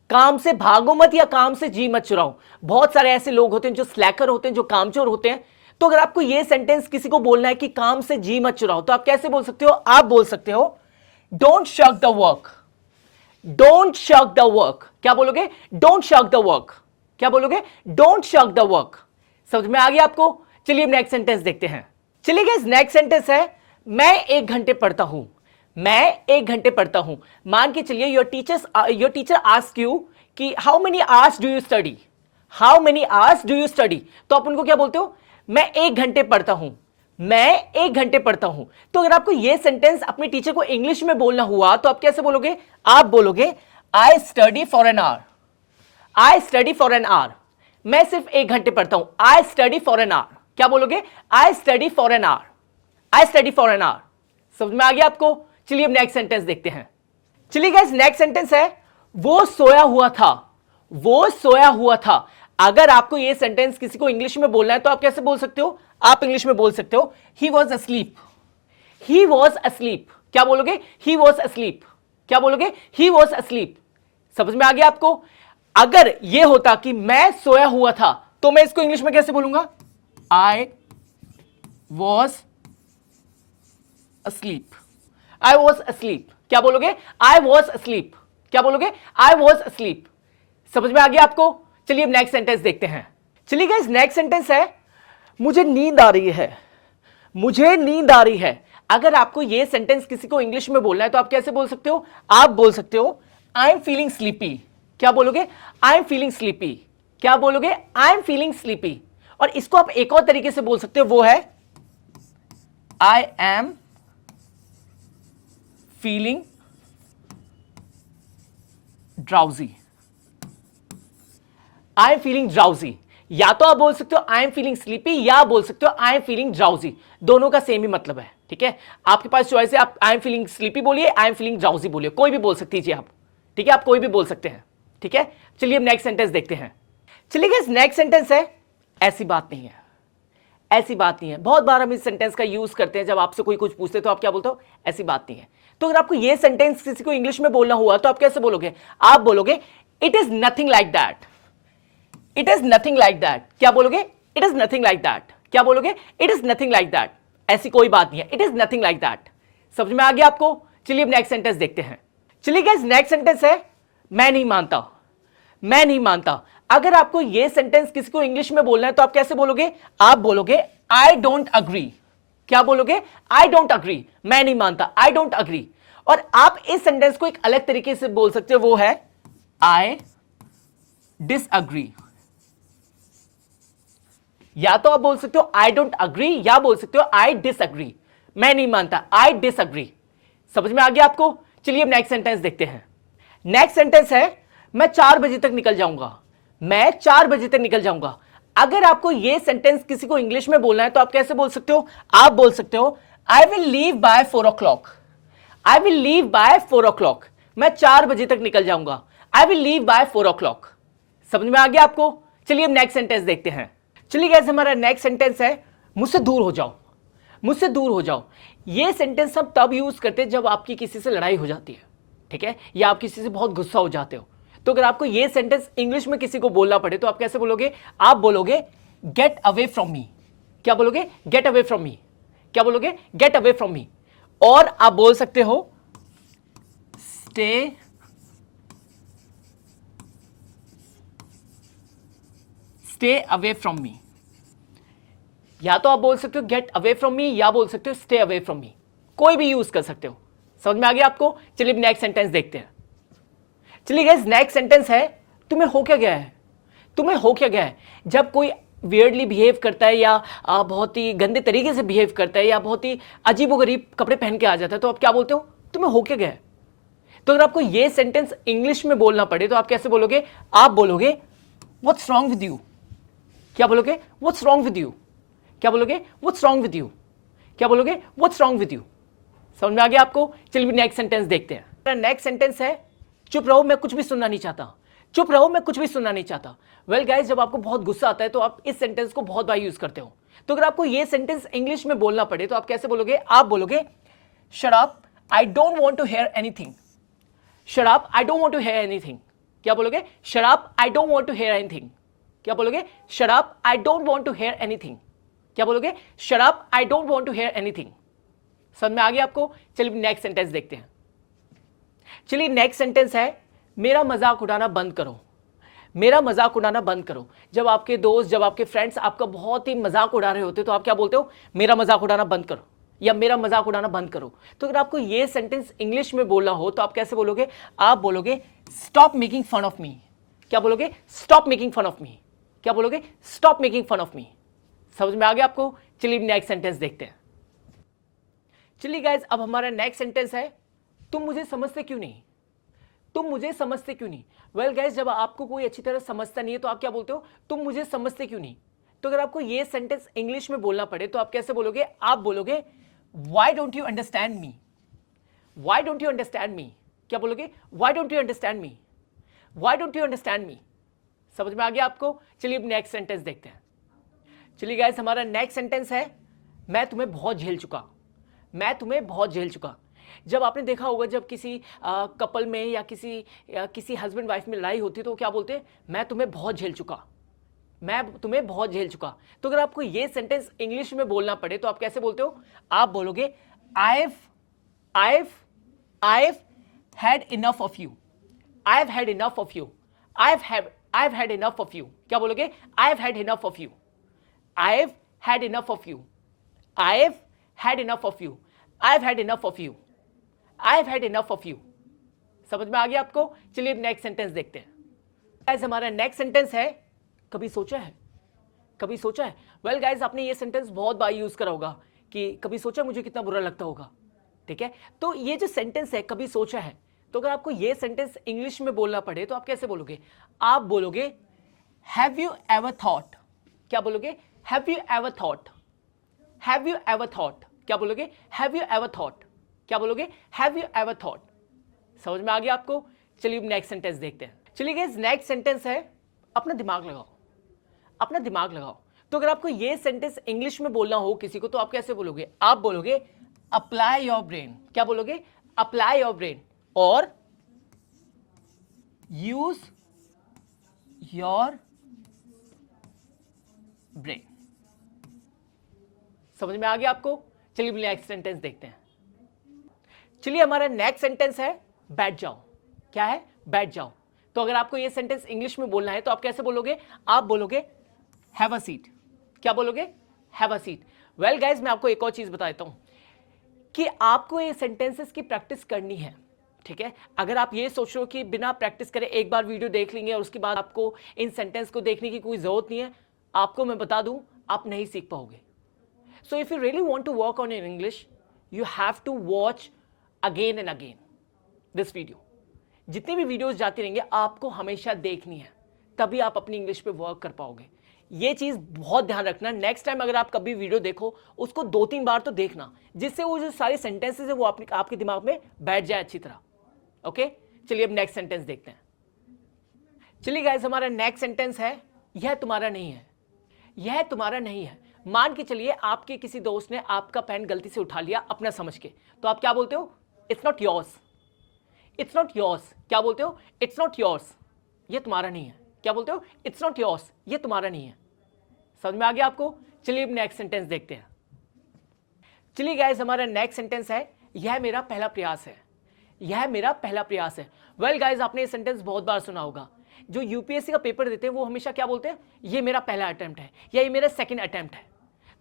काम से भागो मत या काम से जी मत चुराओ। बहुत सारे ऐसे लोग होते हैं जो स्लैकर होते हैं, जो कामचोर होते हैं। तो अगर आपको यह सेंटेंस किसी को बोलना है कि काम से जी मत चुराओ तो आप कैसे बोल सकते हो? आप बोल सकते हो डोंट शक द वर्क। डोंट शक द वर्क। क्या बोलोगे? डोंट शक द वर्क। क्या बोलोगे? डोंट शक द वर्क। समझ में आ गया आपको? चलिए अब नेक्स्ट सेंटेंस देखते हैं। चलिए गाइस, नेक्स्ट सेंटेंस है मैं 1 घंटे पढ़ता हूं। मैं 1 घंटे पढ़ता हूं। मान के चलिए योर टीचर आस्क यू कि how many hours do you study. How many hours do you study. तो आप उनको क्या बोलते हो? मैं 1 घंटे पढ़ता हूं। मैं 1 घंटे पढ़ता हूं। तो अगर आपको यह सेंटेंस अपने टीचर को इंग्लिश में बोलना हुआ तो आप कैसे बोलोगे? आप बोलोगे I study for an hour. I study for an hour. मैं सिर्फ 1 घंटे पढ़ता हूं। I study for an hour. क्या बोलोगे? I study for an hour. I study for an hour. समझ में आ गया आपको? चलिए अब नेक्स्ट सेंटेंस देखते हैं। चलिए गाइस, नेक्स्ट सेंटेंस है वो सोया हुआ था। वो सोया हुआ था। अगर आपको यह सेंटेंस किसी को इंग्लिश में बोलना है तो आप कैसे बोल सकते हो? आप इंग्लिश में बोल सकते हो he was asleep. He was asleep. क्या बोलोगे? He was asleep. क्या बोलोगे? He was asleep. समझ में आ गया आपको? अगर यह होता कि मैं सोया हुआ था तो मैं इसको इंग्लिश में कैसे बोलूंगा? I was asleep. I was asleep. क्या बोलोगे? I was asleep. क्या बोलोगे? I was asleep. समझ में आ गया आपको? चलिए अब नेक्स्ट सेंटेंस देखते हैं। चलिए गाइस, नेक्स्ट सेंटेंस है मुझे नींद आ रही है। मुझे नींद आ रही है। अगर आपको यह सेंटेंस किसी को इंग्लिश में बोलना है तो आप कैसे बोल सकते हो? आप बोल सकते हो आई एम फीलिंग स्लीपी। क्या बोलोगे? I am feeling sleepy. क्या बोलोगे? I am feeling sleepy. और इसको आप एक और तरीके से बोल सकते हो, वो है I am feeling drowsy. I am feeling drowsy. या तो आप बोल सकते हो आई एम फीलिंग स्लीपी या बोल सकते हो आई एम फीलिंग ड्राउजी। दोनों का सेम ही मतलब है। ठीक है, आपके पास चॉइस है, आप आई एम फीलिंग स्लीपी बोलिए, आई एम फीलिंग ड्राउजी बोलिए, कोई भी बोल सकती है आप, ठीक है, आप कोई भी बोल सकते हैं, ठीक है। चलिए अब नेक्स्ट सेंटेंस देखते हैं। चलिए गाइस नेक्स्ट सेंटेंस है, ऐसी बात नहीं है। ऐसी बात नहीं है, बहुत बार हम इस सेंटेंस का यूज करते हैं, जब आपसे कोई कुछ पूछते तो आप क्या बोलते हो, ऐसी बात नहीं है। तो अगर आपको ये सेंटेंस किसी को इंग्लिश में बोलना हुआ तो आप कैसे बोलोगे, आप बोलोगे it is nothing like that. It is nothing like that, क्या बोलोगे, it is nothing like that, क्या बोलोगे, it is nothing like that, ऐसी कोई बात नहीं है, it is nothing like that. समझ में आ गया आपको। चलिए अब नेक्स्ट सेंटेंस देखते हैं। चलिए गाइस नेक्स्ट सेंटेंस है, मैं नहीं मानता। मैं नहीं मानता, अगर आपको यह सेंटेंस किसी को इंग्लिश में बोलना है तो आप कैसे बोलोगे, आप बोलोगे आई डोंट अग्री। क्या बोलोगे, आई डोंट अग्री, मैं नहीं मानता, आई डोंट अग्री। और आप इस सेंटेंस को एक अलग तरीके से बोल सकते हो, वो है आई डिसअग्री। या तो आप बोल सकते हो आई डोंट अग्री, या बोल सकते हो आई डिसअग्री, मैं नहीं मानता, आई डिसअग्री। समझ में आ गया आपको। चलिए अब नेक्स्ट सेंटेंस देखते हैं। नेक्स्ट सेंटेंस है, मैं 4 बजे तक निकल जाऊंगा। मैं 4 बजे तक निकल जाऊंगा। अगर आपको यह सेंटेंस किसी को इंग्लिश में बोलना है तो आप कैसे बोल सकते हो, आप बोल सकते हो I will leave by 4 o'clock। I will leave by 4 o'clock, मैं 4 बजे तक निकल जाऊंगा, आई विल लीव बाय 4 o'clock। समझ में आ गया आपको। चलिए अब नेक्स्ट सेंटेंस देखते हैं। चलिए गाइस हमारा नेक्स्ट सेंटेंस है, मुझसे दूर हो जाओ। मुझसे दूर हो जाओ, यह सेंटेंस हम तब यूज करते हैं जब आपकी किसी से लड़ाई हो जाती है, ठीक है, या आप किसी से बहुत गुस्सा हो जाते हो। तो अगर आपको यह सेंटेंस इंग्लिश में किसी को बोलना पड़े तो आप कैसे बोलोगे, आप बोलोगे गेट अवे फ्रॉम मी। क्या बोलोगे, गेट अवे फ्रॉम मी, क्या बोलोगे, गेट अवे फ्रॉम मी। और आप बोल सकते हो स्टे अवे फ्रॉम मी। या तो आप बोल सकते हो गेट अवे फ्रॉम मी, या बोल सकते हो स्टे अवे फ्रॉम मी, कोई भी यूज कर सकते हो। समझ में आ गया आपको। चलिए नेक्स्ट सेंटेंस देखते हैं। चलिए गाइस नेक्स्ट सेंटेंस है, तुम्हें हो क्या गया है। तुम्हें हो क्या गया है, जब कोई वियर्डली बिहेव करता है, या बहुत ही गंदे तरीके से बिहेव करता है, या बहुत ही अजीबोगरीब कपड़े पहन के आ जाता है, तो आप क्या बोलते हो, तुम्हें हो क्या गया है। तो अगर आपको यह सेंटेंस इंग्लिश में बोलना पड़े तो आप कैसे बोलोगे, आप बोलोगे व्हाट्स रॉन्ग विद यू। क्या बोलोगे, व्हाट्स रॉन्ग विद यू, क्या बोलोगे, व्हाट्स रॉन्ग विद यू, क्या बोलोगे, व्हाट्स रॉन्ग विद यू। समझ में आ गया आपको। चलिए नेक्स्ट सेंटेंस देखते हैं। नेक्स्ट सेंटेंस है, चुप रहो मैं कुछ भी सुनना नहीं चाहता। चुप रहो मैं कुछ भी सुनना नहीं चाहता। वेल गाइस, जब आपको बहुत गुस्सा आता है तो आप इस सेंटेंस को बहुत बार यूज करते हो। तो अगर आपको यह सेंटेंस इंग्लिश में बोलना पड़े तो आप कैसे बोलोगे, आप बोलोगे shut up I don't want to hear anything. Shut up I don't want to hear anything. क्या बोलोगे, shut up I don't want to hear anything. क्या बोलोगे, shut up I don't want to hear anything. क्या बोलोगे, shut up I don't want to hear anything. समझ में आ गया आपको। चलिए नेक्स्ट सेंटेंस देखते हैं। चलिए नेक्स्ट सेंटेंस है, मेरा मजाक उड़ाना बंद करो। मेरा मजाक उड़ाना बंद करो। जब आपके दोस्त, जब आपके फ्रेंड्स आपका बहुत ही मजाक उड़ा रहे होते तो आप क्या बोलते हो, मेरा मजाक उड़ाना बंद करो, या मेरा मजाक उड़ाना बंद करो। तो अगर आपको यह सेंटेंस इंग्लिश में बोलना हो तो आप कैसे बोलोगे, आप बोलोगे stop making fun of me. क्या बोलोगे, stop making fun of me. क्या बोलोगे, stop making fun of me. समझ में आ गया आपको। चलिए नेक्स्ट सेंटेंस देखते हैं। चलिए गाइस अब हमारा नेक्स्ट सेंटेंस है, तुम मुझे समझते क्यों नहीं। तुम मुझे समझते क्यों नहीं। वेल गाइस, जब आपको कोई अच्छी तरह समझता नहीं है तो आप क्या बोलते हो, तुम मुझे समझते क्यों नहीं। तो अगर आपको यह सेंटेंस इंग्लिश में बोलना पड़े तो आप कैसे बोलोगे, आप बोलोगे why don't you understand me. Why don't you understand me. क्या बोलोगे, why don't you understand me, why don't you understand me. समझ में आ गया आपको। चलिए नेक्स्ट सेंटेंस देखते हैं। चलिए गाइस हमारा नेक्स्ट सेंटेंस है, मैं तुम्हें बहुत झेल चुका। मैं तुम्हें बहुत झेल चुका। जब आपने देखा होगा, जब किसी कपल में या किसी हस्बैंड वाइफ में लड़ाई होती है तो क्या बोलते हैं, मैं तुम्हें बहुत झेल चुका, मैं तुम्हें बहुत झेल चुका। तो अगर आपको ये सेंटेंस इंग्लिश में बोलना पड़े तो आप कैसे बोलते हो, आप बोलोगे I've had enough of you। I've had enough of you। I've had enough of you। क्या बोलोगे, I've had enough of you। I've had enough of you। I've had enough of you। I've had enough of you। I've had enough of you। समझ में आ गया आपको। चलिए next sentence देखते हैं। Guys हमारा नेक्स्ट सेंटेंस है, कभी सोचा है। कभी सोचा है। वेल गाइस, आपने ये सेंटेंस बहुत बार यूज करा होगा कि कभी सोचा मुझे कितना बुरा लगता होगा, ठीक है। तो ये जो सेंटेंस है, कभी सोचा है, तो अगर आपको ये सेंटेंस इंग्लिश में बोलना पड़े तो आप कैसे बोलोगे, आप बोलोगे हैव यू एवर थॉट। क्या बोलोगे, have you ever thought. Have you ever thought. क्या बोलोगे? Have you ever thought? क्या बोलोगे? Have you ever thought? समझ में आ गया आपको? चलिए नेक्स्ट सेंटेंस देखते हैं। चलिए गाइस नेक्स्ट सेंटेंस है अपना दिमाग लगाओ, अपना दिमाग लगाओ। तो अगर आपको ये सेंटेंस इंग्लिश में बोलना हो किसी को तो आप कैसे बोलोगे? आप बोलोगे अप्लाई योर ब्रेन। क्या बोलोगे? अप्लाई योर ब्रेन और यूज योर ब्रेन। समझ में आ गया आपको? चलिए नेक्स्ट सेंटेंस देखते हैं। चलिए हमारा नेक्स्ट सेंटेंस है बैठ जाओ। क्या है? बैठ जाओ। तो अगर आपको ये सेंटेंस इंग्लिश में बोलना है तो आप कैसे बोलोगे? आप बोलोगे हैव अ सीट। क्या बोलोगे? Have a seat. Well guys मैं आपको एक और चीज बता देता हूं कि आपको ये सेंटेंसेस की प्रैक्टिस करनी है, ठीक है? अगर आप ये सोच रहे हो कि बिना प्रैक्टिस करे एक बार वीडियो देख लेंगे और उसके बाद आपको इन सेंटेंस को देखने की कोई जरूरत नहीं है, आपको मैं बता दूं आप नहीं सीख पाओगे। So if you really want to work on in English you have to watch again and again this video. जितनी भी वीडियोस जाती रहेंगे आपको हमेशा देखनी है, तभी आप अपनी इंग्लिश पे वर्क कर पाओगे। ये चीज बहुत ध्यान रखना। नेक्स्ट टाइम अगर आप कभी वीडियो देखो उसको 2-3 बार तो देखना, जिससे वो जो सारे सेंटेंसेस है वो आपके दिमाग में बैठ जाए अच्छी तरह। ओके चलिए अब नेक्स्ट सेंटेंस देखते हैं। चलिए गाइस हमारा नेक्स्ट सेंटेंस है यह तुम्हारा नहीं है। यह तुम्हारा नहीं है। मान के चलिए आपके किसी दोस्त ने आपका पेन गलती से उठा लिया अपना समझ के, तो आप क्या बोलते हो? It's not yours. It's not yours. क्या बोलते हो? इट्स नॉट योर्स, ये तुम्हारा नहीं है। क्या बोलते हो? इट्स नॉट योर्स, ये तुम्हारा नहीं है। समझ में आ गया आपको? चलिए अब नेक्स्ट सेंटेंस देखते हैं। चलिए गाइस हमारा नेक्स्ट सेंटेंस है यह मेरा पहला प्रयास है। यह मेरा पहला प्रयास है। वेल गाइस आपने ये सेंटेंस बहुत बार सुना होगा। जो यूपीएससी का पेपर देते हैं वो हमेशा क्या बोलते हैं? ये मेरा पहला अटेम्प्ट है या ये मेरा सेकंड अटेम्प्ट है।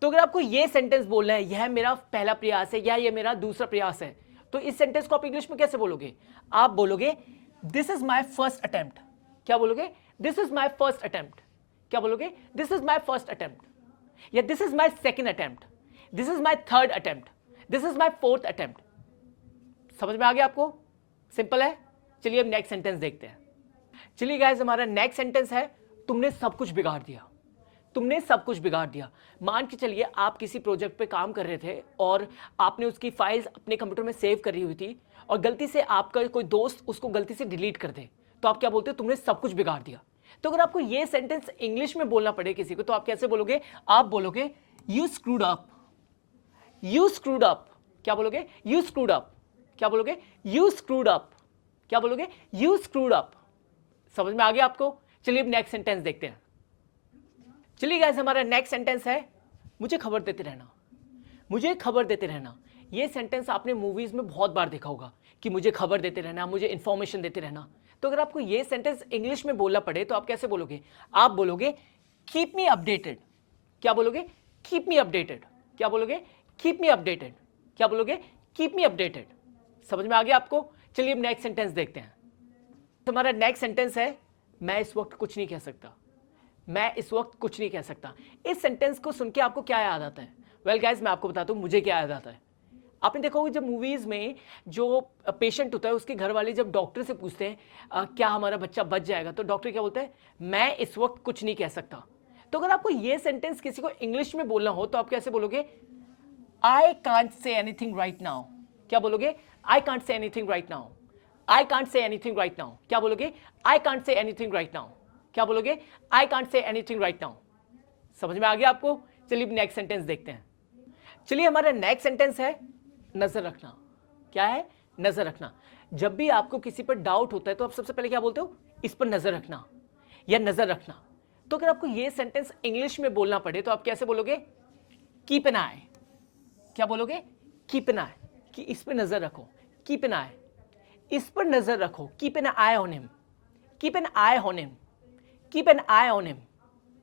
तो अगर आपको ये सेंटेंस बोलना है यह मेरा पहला प्रयास है या ये मेरा दूसरा प्रयास है, तो इस सेंटेंस को आप इंग्लिश में कैसे बोलोगे? आप बोलोगे this is my first attempt. क्या बोलोगे? This is my first attempt. क्या बोलोगे? This is my first attempt या this is my second attempt, this is my third attempt, this is my fourth attempt. समझ में आ गया आपको? सिंपल है। चलिए अब नेक्स्ट सेंटेंस देखते हैं। चलिए गाइस हमारा नेक्स्ट सेंटेंस है तुमने सब कुछ बिगाड़ दिया। तुमने सब कुछ बिगाड़ दिया। मान के चलिए आप किसी प्रोजेक्ट पे काम कर रहे थे और आपने उसकी फाइल्स अपने कंप्यूटर में सेव करी हुई थी और गलती से आपका कोई दोस्त उसको गलती से डिलीट कर दे, तो आप क्या बोलते हो? तुमने सब कुछ बिगाड़ दिया। तो अगर आपको ये सेंटेंस इंग्लिश में बोलना पड़े किसी को तो आप कैसे बोलोगे? आप बोलोगे you screwed up. You screwed up. क्या बोलोगे? You screwed up. क्या बोलोगे? You screwed up. क्या बोलोगे? You screwed up. समझ में आ गया आपको? चलिए अब नेक्स्ट सेंटेंस देखते हैं। चलिए गाइस हमारा नेक्स्ट सेंटेंस है मुझे खबर देते रहना। मुझे खबर देते रहना। ये सेंटेंस आपने मूवीज में बहुत बार देखा होगा कि मुझे खबर देते रहना, मुझे इंफॉर्मेशन देते रहना। तो अगर आपको ये सेंटेंस इंग्लिश में बोलना पड़े तो आप कैसे बोलोगे? आप बोलोगे कीप मी अपडेटेड। क्या बोलोगे? Keep me updated. क्या बोलोगे? Keep me updated. क्या बोलोगे? Keep me updated. समझ में आ गया आपको? चलिए अब नेक्स्ट सेंटेंस देखते हैं। हमारा नेक्स्ट सेंटेंस है मैं इस वक्त कुछ नहीं कह सकता। मैं इस वक्त कुछ नहीं कह सकता। इस सेंटेंस को सुन के आपको क्या याद आता है? वेल गाइस मैं आपको बताता हूं मुझे क्या याद आता है। आपने देखा होगा जब मूवीज में जो पेशेंट होता है उसके घर वाले जब डॉक्टर से पूछते हैं क्या हमारा बच्चा बच जाएगा, तो डॉक्टर क्या बोलता है? मैं इस वक्त कुछ नहीं कह सकता। तो अगर आपको ये सेंटेंस किसी को इंग्लिश में बोलना हो तो आप कैसे बोलोगे? I can't say anything right now. क्या बोलोगे? I can't say anything right now. I can't say anything right now. क्या बोलोगे? I can't say anything right now. क्या बोलोगे? I can't say anything right now. समझ में आ गया आपको? चलिए नेक्स्ट सेंटेंस देखते हैं। चलिए हमारा नेक्स्ट सेंटेंस है नजर रखना। क्या है? नजर रखना। जब भी आपको किसी पर डाउट होता है तो आप सबसे पहले क्या बोलते हो? इस पर नजर रखना या नजर रखना। तो अगर आपको यह सेंटेंस इंग्लिश में बोलना पड़े तो आप कैसे बोलोगे? कीप एन आई। क्या बोलोगे? कीप एन आई, कि इस पर नजर रखो। कीप एन आई, इस पर नजर रखो। Keep an I on him. Keep an I on him. Keep an I on him.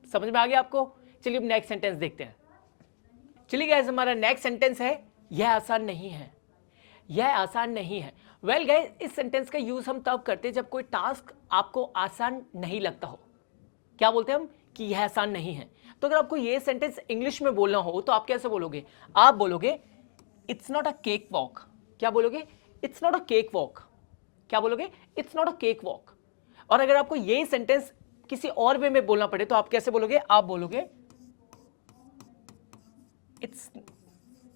समझ में आ गया आपको? चलिए अब नेक्स्ट सेंटेंस देखते हैं। चलिए गाइस हमारा नेक्स्ट सेंटेंस है यह आसान नहीं है। यह आसान नहीं है। वेल गाइस इस सेंटेंस का यूज हम तब करते हैं जब कोई टास्क आपको आसान नहीं लगता हो। क्या बोलते हैं हम? कि यह आसान नहीं है। तो अगर आपको यह सेंटेंस इंग्लिश में बोलना हो तो आप कैसे बोलोगे? आप बोलोगे it's not a cake walk. क्या बोलोगे? It's not a cake walk. क्या बोलोगे? It's not a cake walk. और अगर आपको यही सेंटेंस किसी और वे में बोलना पड़े तो आप कैसे बोलोगे? आप बोलोगे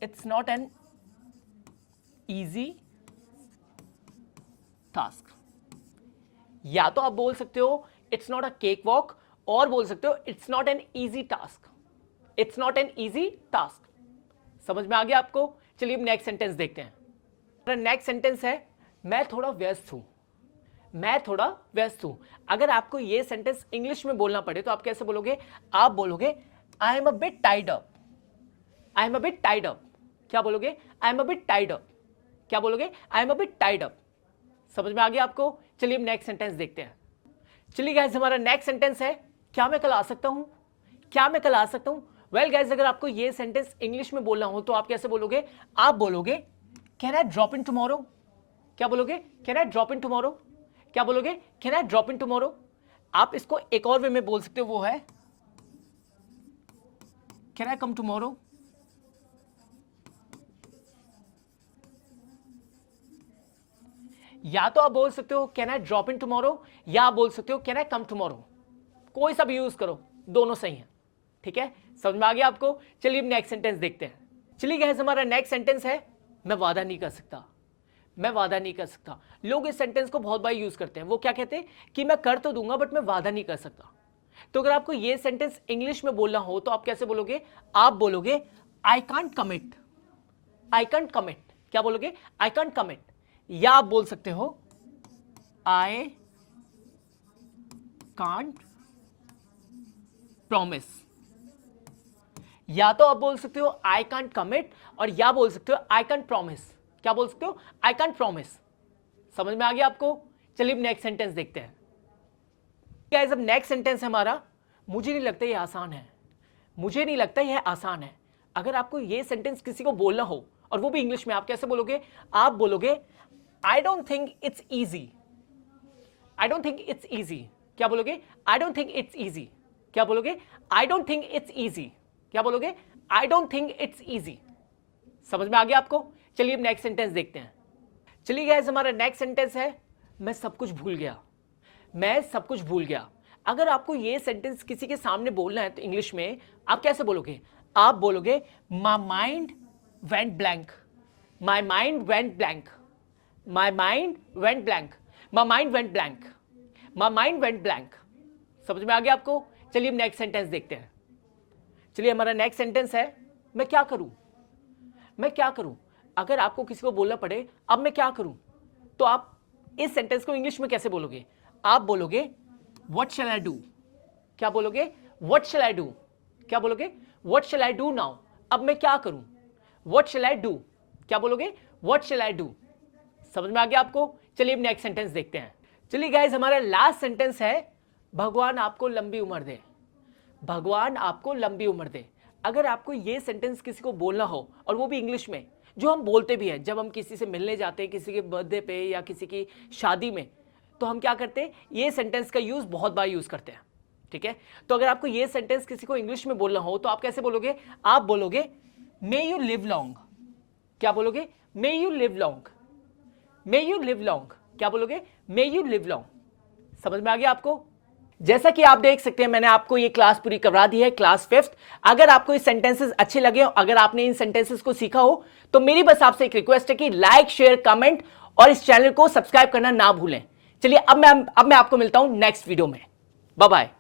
it's not an easy task. या तो आप बोल सकते हो it's not a cake walk, और बोल सकते हो it's not an easy task. It's not an easy task. समझ में आ गया आपको? चलिए नेक्स्ट सेंटेंस देखते हैं। नेक्स्ट सेंटेंस है मैं थोड़ा व्यस्त हूं। मैं थोड़ा व्यस्त हूं। अगर आपको यह सेंटेंस इंग्लिश में बोलना पड़े तो आप कैसे बोलोगे? आप बोलोगे I am a bit tied up. I am a bit tied up. क्या बोलोगे? I am a bit tied up. क्या बोलोगे? I am a bit tied up. समझ में आ गया आपको? चलिए नेक्स्ट सेंटेंस देखते हैं। चलिए गाइस, हमारा नेक्स्ट सेंटेंस है क्या मैं कल आ सकता हूं? क्या मैं कल आ सकता हूं? वेल गाइस, अगर आपको ये सेंटेंस इंग्लिश में बोलना हो तो आप कैसे बोलोगे? आप बोलोगे can I drop in tomorrow. क्या बोलोगे? Can I drop in tomorrow. क्या बोलोगे? Can I drop in tomorrow. आप इसको एक और वे में बोल सकते हो, वो है कैन आई कम टुमारो। या तो आप बोल सकते हो can I drop in tomorrow, या आप बोल सकते हो कैन आई कम टुमारो। कोई सा भी यूज करो, दोनों सही हैं। ठीक है, समझ में आ गया आपको? चलिए नेक्स्ट सेंटेंस देखते हैं। चलिए गाइस, हमारा नेक्स्ट सेंटेंस है मैं वादा नहीं कर सकता। मैं वादा नहीं कर सकता। लोग इस सेंटेंस को बहुत बार यूज करते हैं। वो क्या कहते हैं कि मैं कर तो दूंगा बट मैं वादा नहीं कर सकता। तो अगर आपको ये सेंटेंस इंग्लिश में बोलना हो तो आप कैसे बोलोगे? आप बोलोगे I can't commit. I can't commit. क्या बोलोगे? I can't commit. या आप बोल सकते हो आई कांट प्रॉमिस। या तो आप बोल सकते हो आई कांट कमिट, और या बोल सकते हो आई कांट प्रॉमिस। क्या बोल सकते हो? I can't promise. समझ में आ गया आपको? चलिए नेक्स्ट सेंटेंस देखते हैं। गाइस, अब नेक्स्ट सेंटेंस है हमारा मुझे नहीं लगता यह आसान है। मुझे नहीं लगता यह आसान है। अगर आपको यह सेंटेंस किसी को बोलना हो और वो भी इंग्लिश में, आप कैसे बोलोगे? आप बोलोगे I don't think it's easy. I don't think it's easy. क्या बोलोगे? I don't think it's easy. क्या बोलोगे? I don't think it's easy. क्या बोलोगे? I don't think it's easy. समझ में आ गया आपको? चलिए नेक्स्ट सेंटेंस देखते हैं। चलिए गाइस, हमारा नेक्स्ट सेंटेंस है मैं सब कुछ भूल गया। मैं सब कुछ भूल गया। अगर आपको ये सेंटेंस किसी के सामने बोलना है तो इंग्लिश में आप कैसे बोलोगे? आप बोलोगे my mind went blank. My mind went blank. My mind went blank. My mind went blank. My mind went blank. समझ में आ गया आपको? चलिए नेक्स्ट सेंटेंस देखते हैं। चलिए हमारा नेक्स्ट सेंटेंस है मैं क्या करूं। मैं क्या करूं। अगर आपको किसी को बोलना पड़े अब मैं क्या करूं, तो आप इस सेंटेंस को इंग्लिश में कैसे बोलोगे? आप बोलोगे व्हाट शैल आई डू। क्या बोलोगे? What shell I do. क्या बोलोगे? What shell I do now. अब मैं क्या करूं? What shell I do. क्या बोलोगे? What shell I do. समझ में आ गया आपको? चलिए नेक्स्ट सेंटेंस देखते हैं। चलिए गाइस, हमारा लास्ट सेंटेंस है भगवान आपको लंबी उम्र दे। भगवान आपको लंबी उम्र दे। अगर आपको ये सेंटेंस किसी को बोलना हो और वो भी इंग्लिश में, जो हम बोलते भी हैं जब हम किसी से मिलने जाते हैं, किसी के बर्थडे पे या किसी की शादी में, तो हम क्या करते हैं? ये सेंटेंस का यूज बहुत बार यूज करते हैं। ठीक है, तो अगर आपको ये सेंटेंस किसी को इंग्लिश में बोलना हो तो आप कैसे बोलोगे? आप बोलोगे मे यू लिव लॉन्ग। क्या बोलोगे? May you live long. May you live long. क्या बोलोगे? May you live long. समझ में आ गया आपको? जैसा कि आप देख सकते हैं मैंने आपको ये क्लास पूरी करवा दी है, क्लास 5th। अगर आपको ये सेंटेंसेस अच्छे लगे हो, अगर आपने इन सेंटेंसेस को सीखा हो, तो मेरी बस आपसे एक रिक्वेस्ट है कि लाइक, शेयर, कमेंट और इस चैनल को सब्सक्राइब करना ना भूलें। चलिए अब मैं आपको मिलता हूं नेक्स्ट वीडियो में। Bye bye.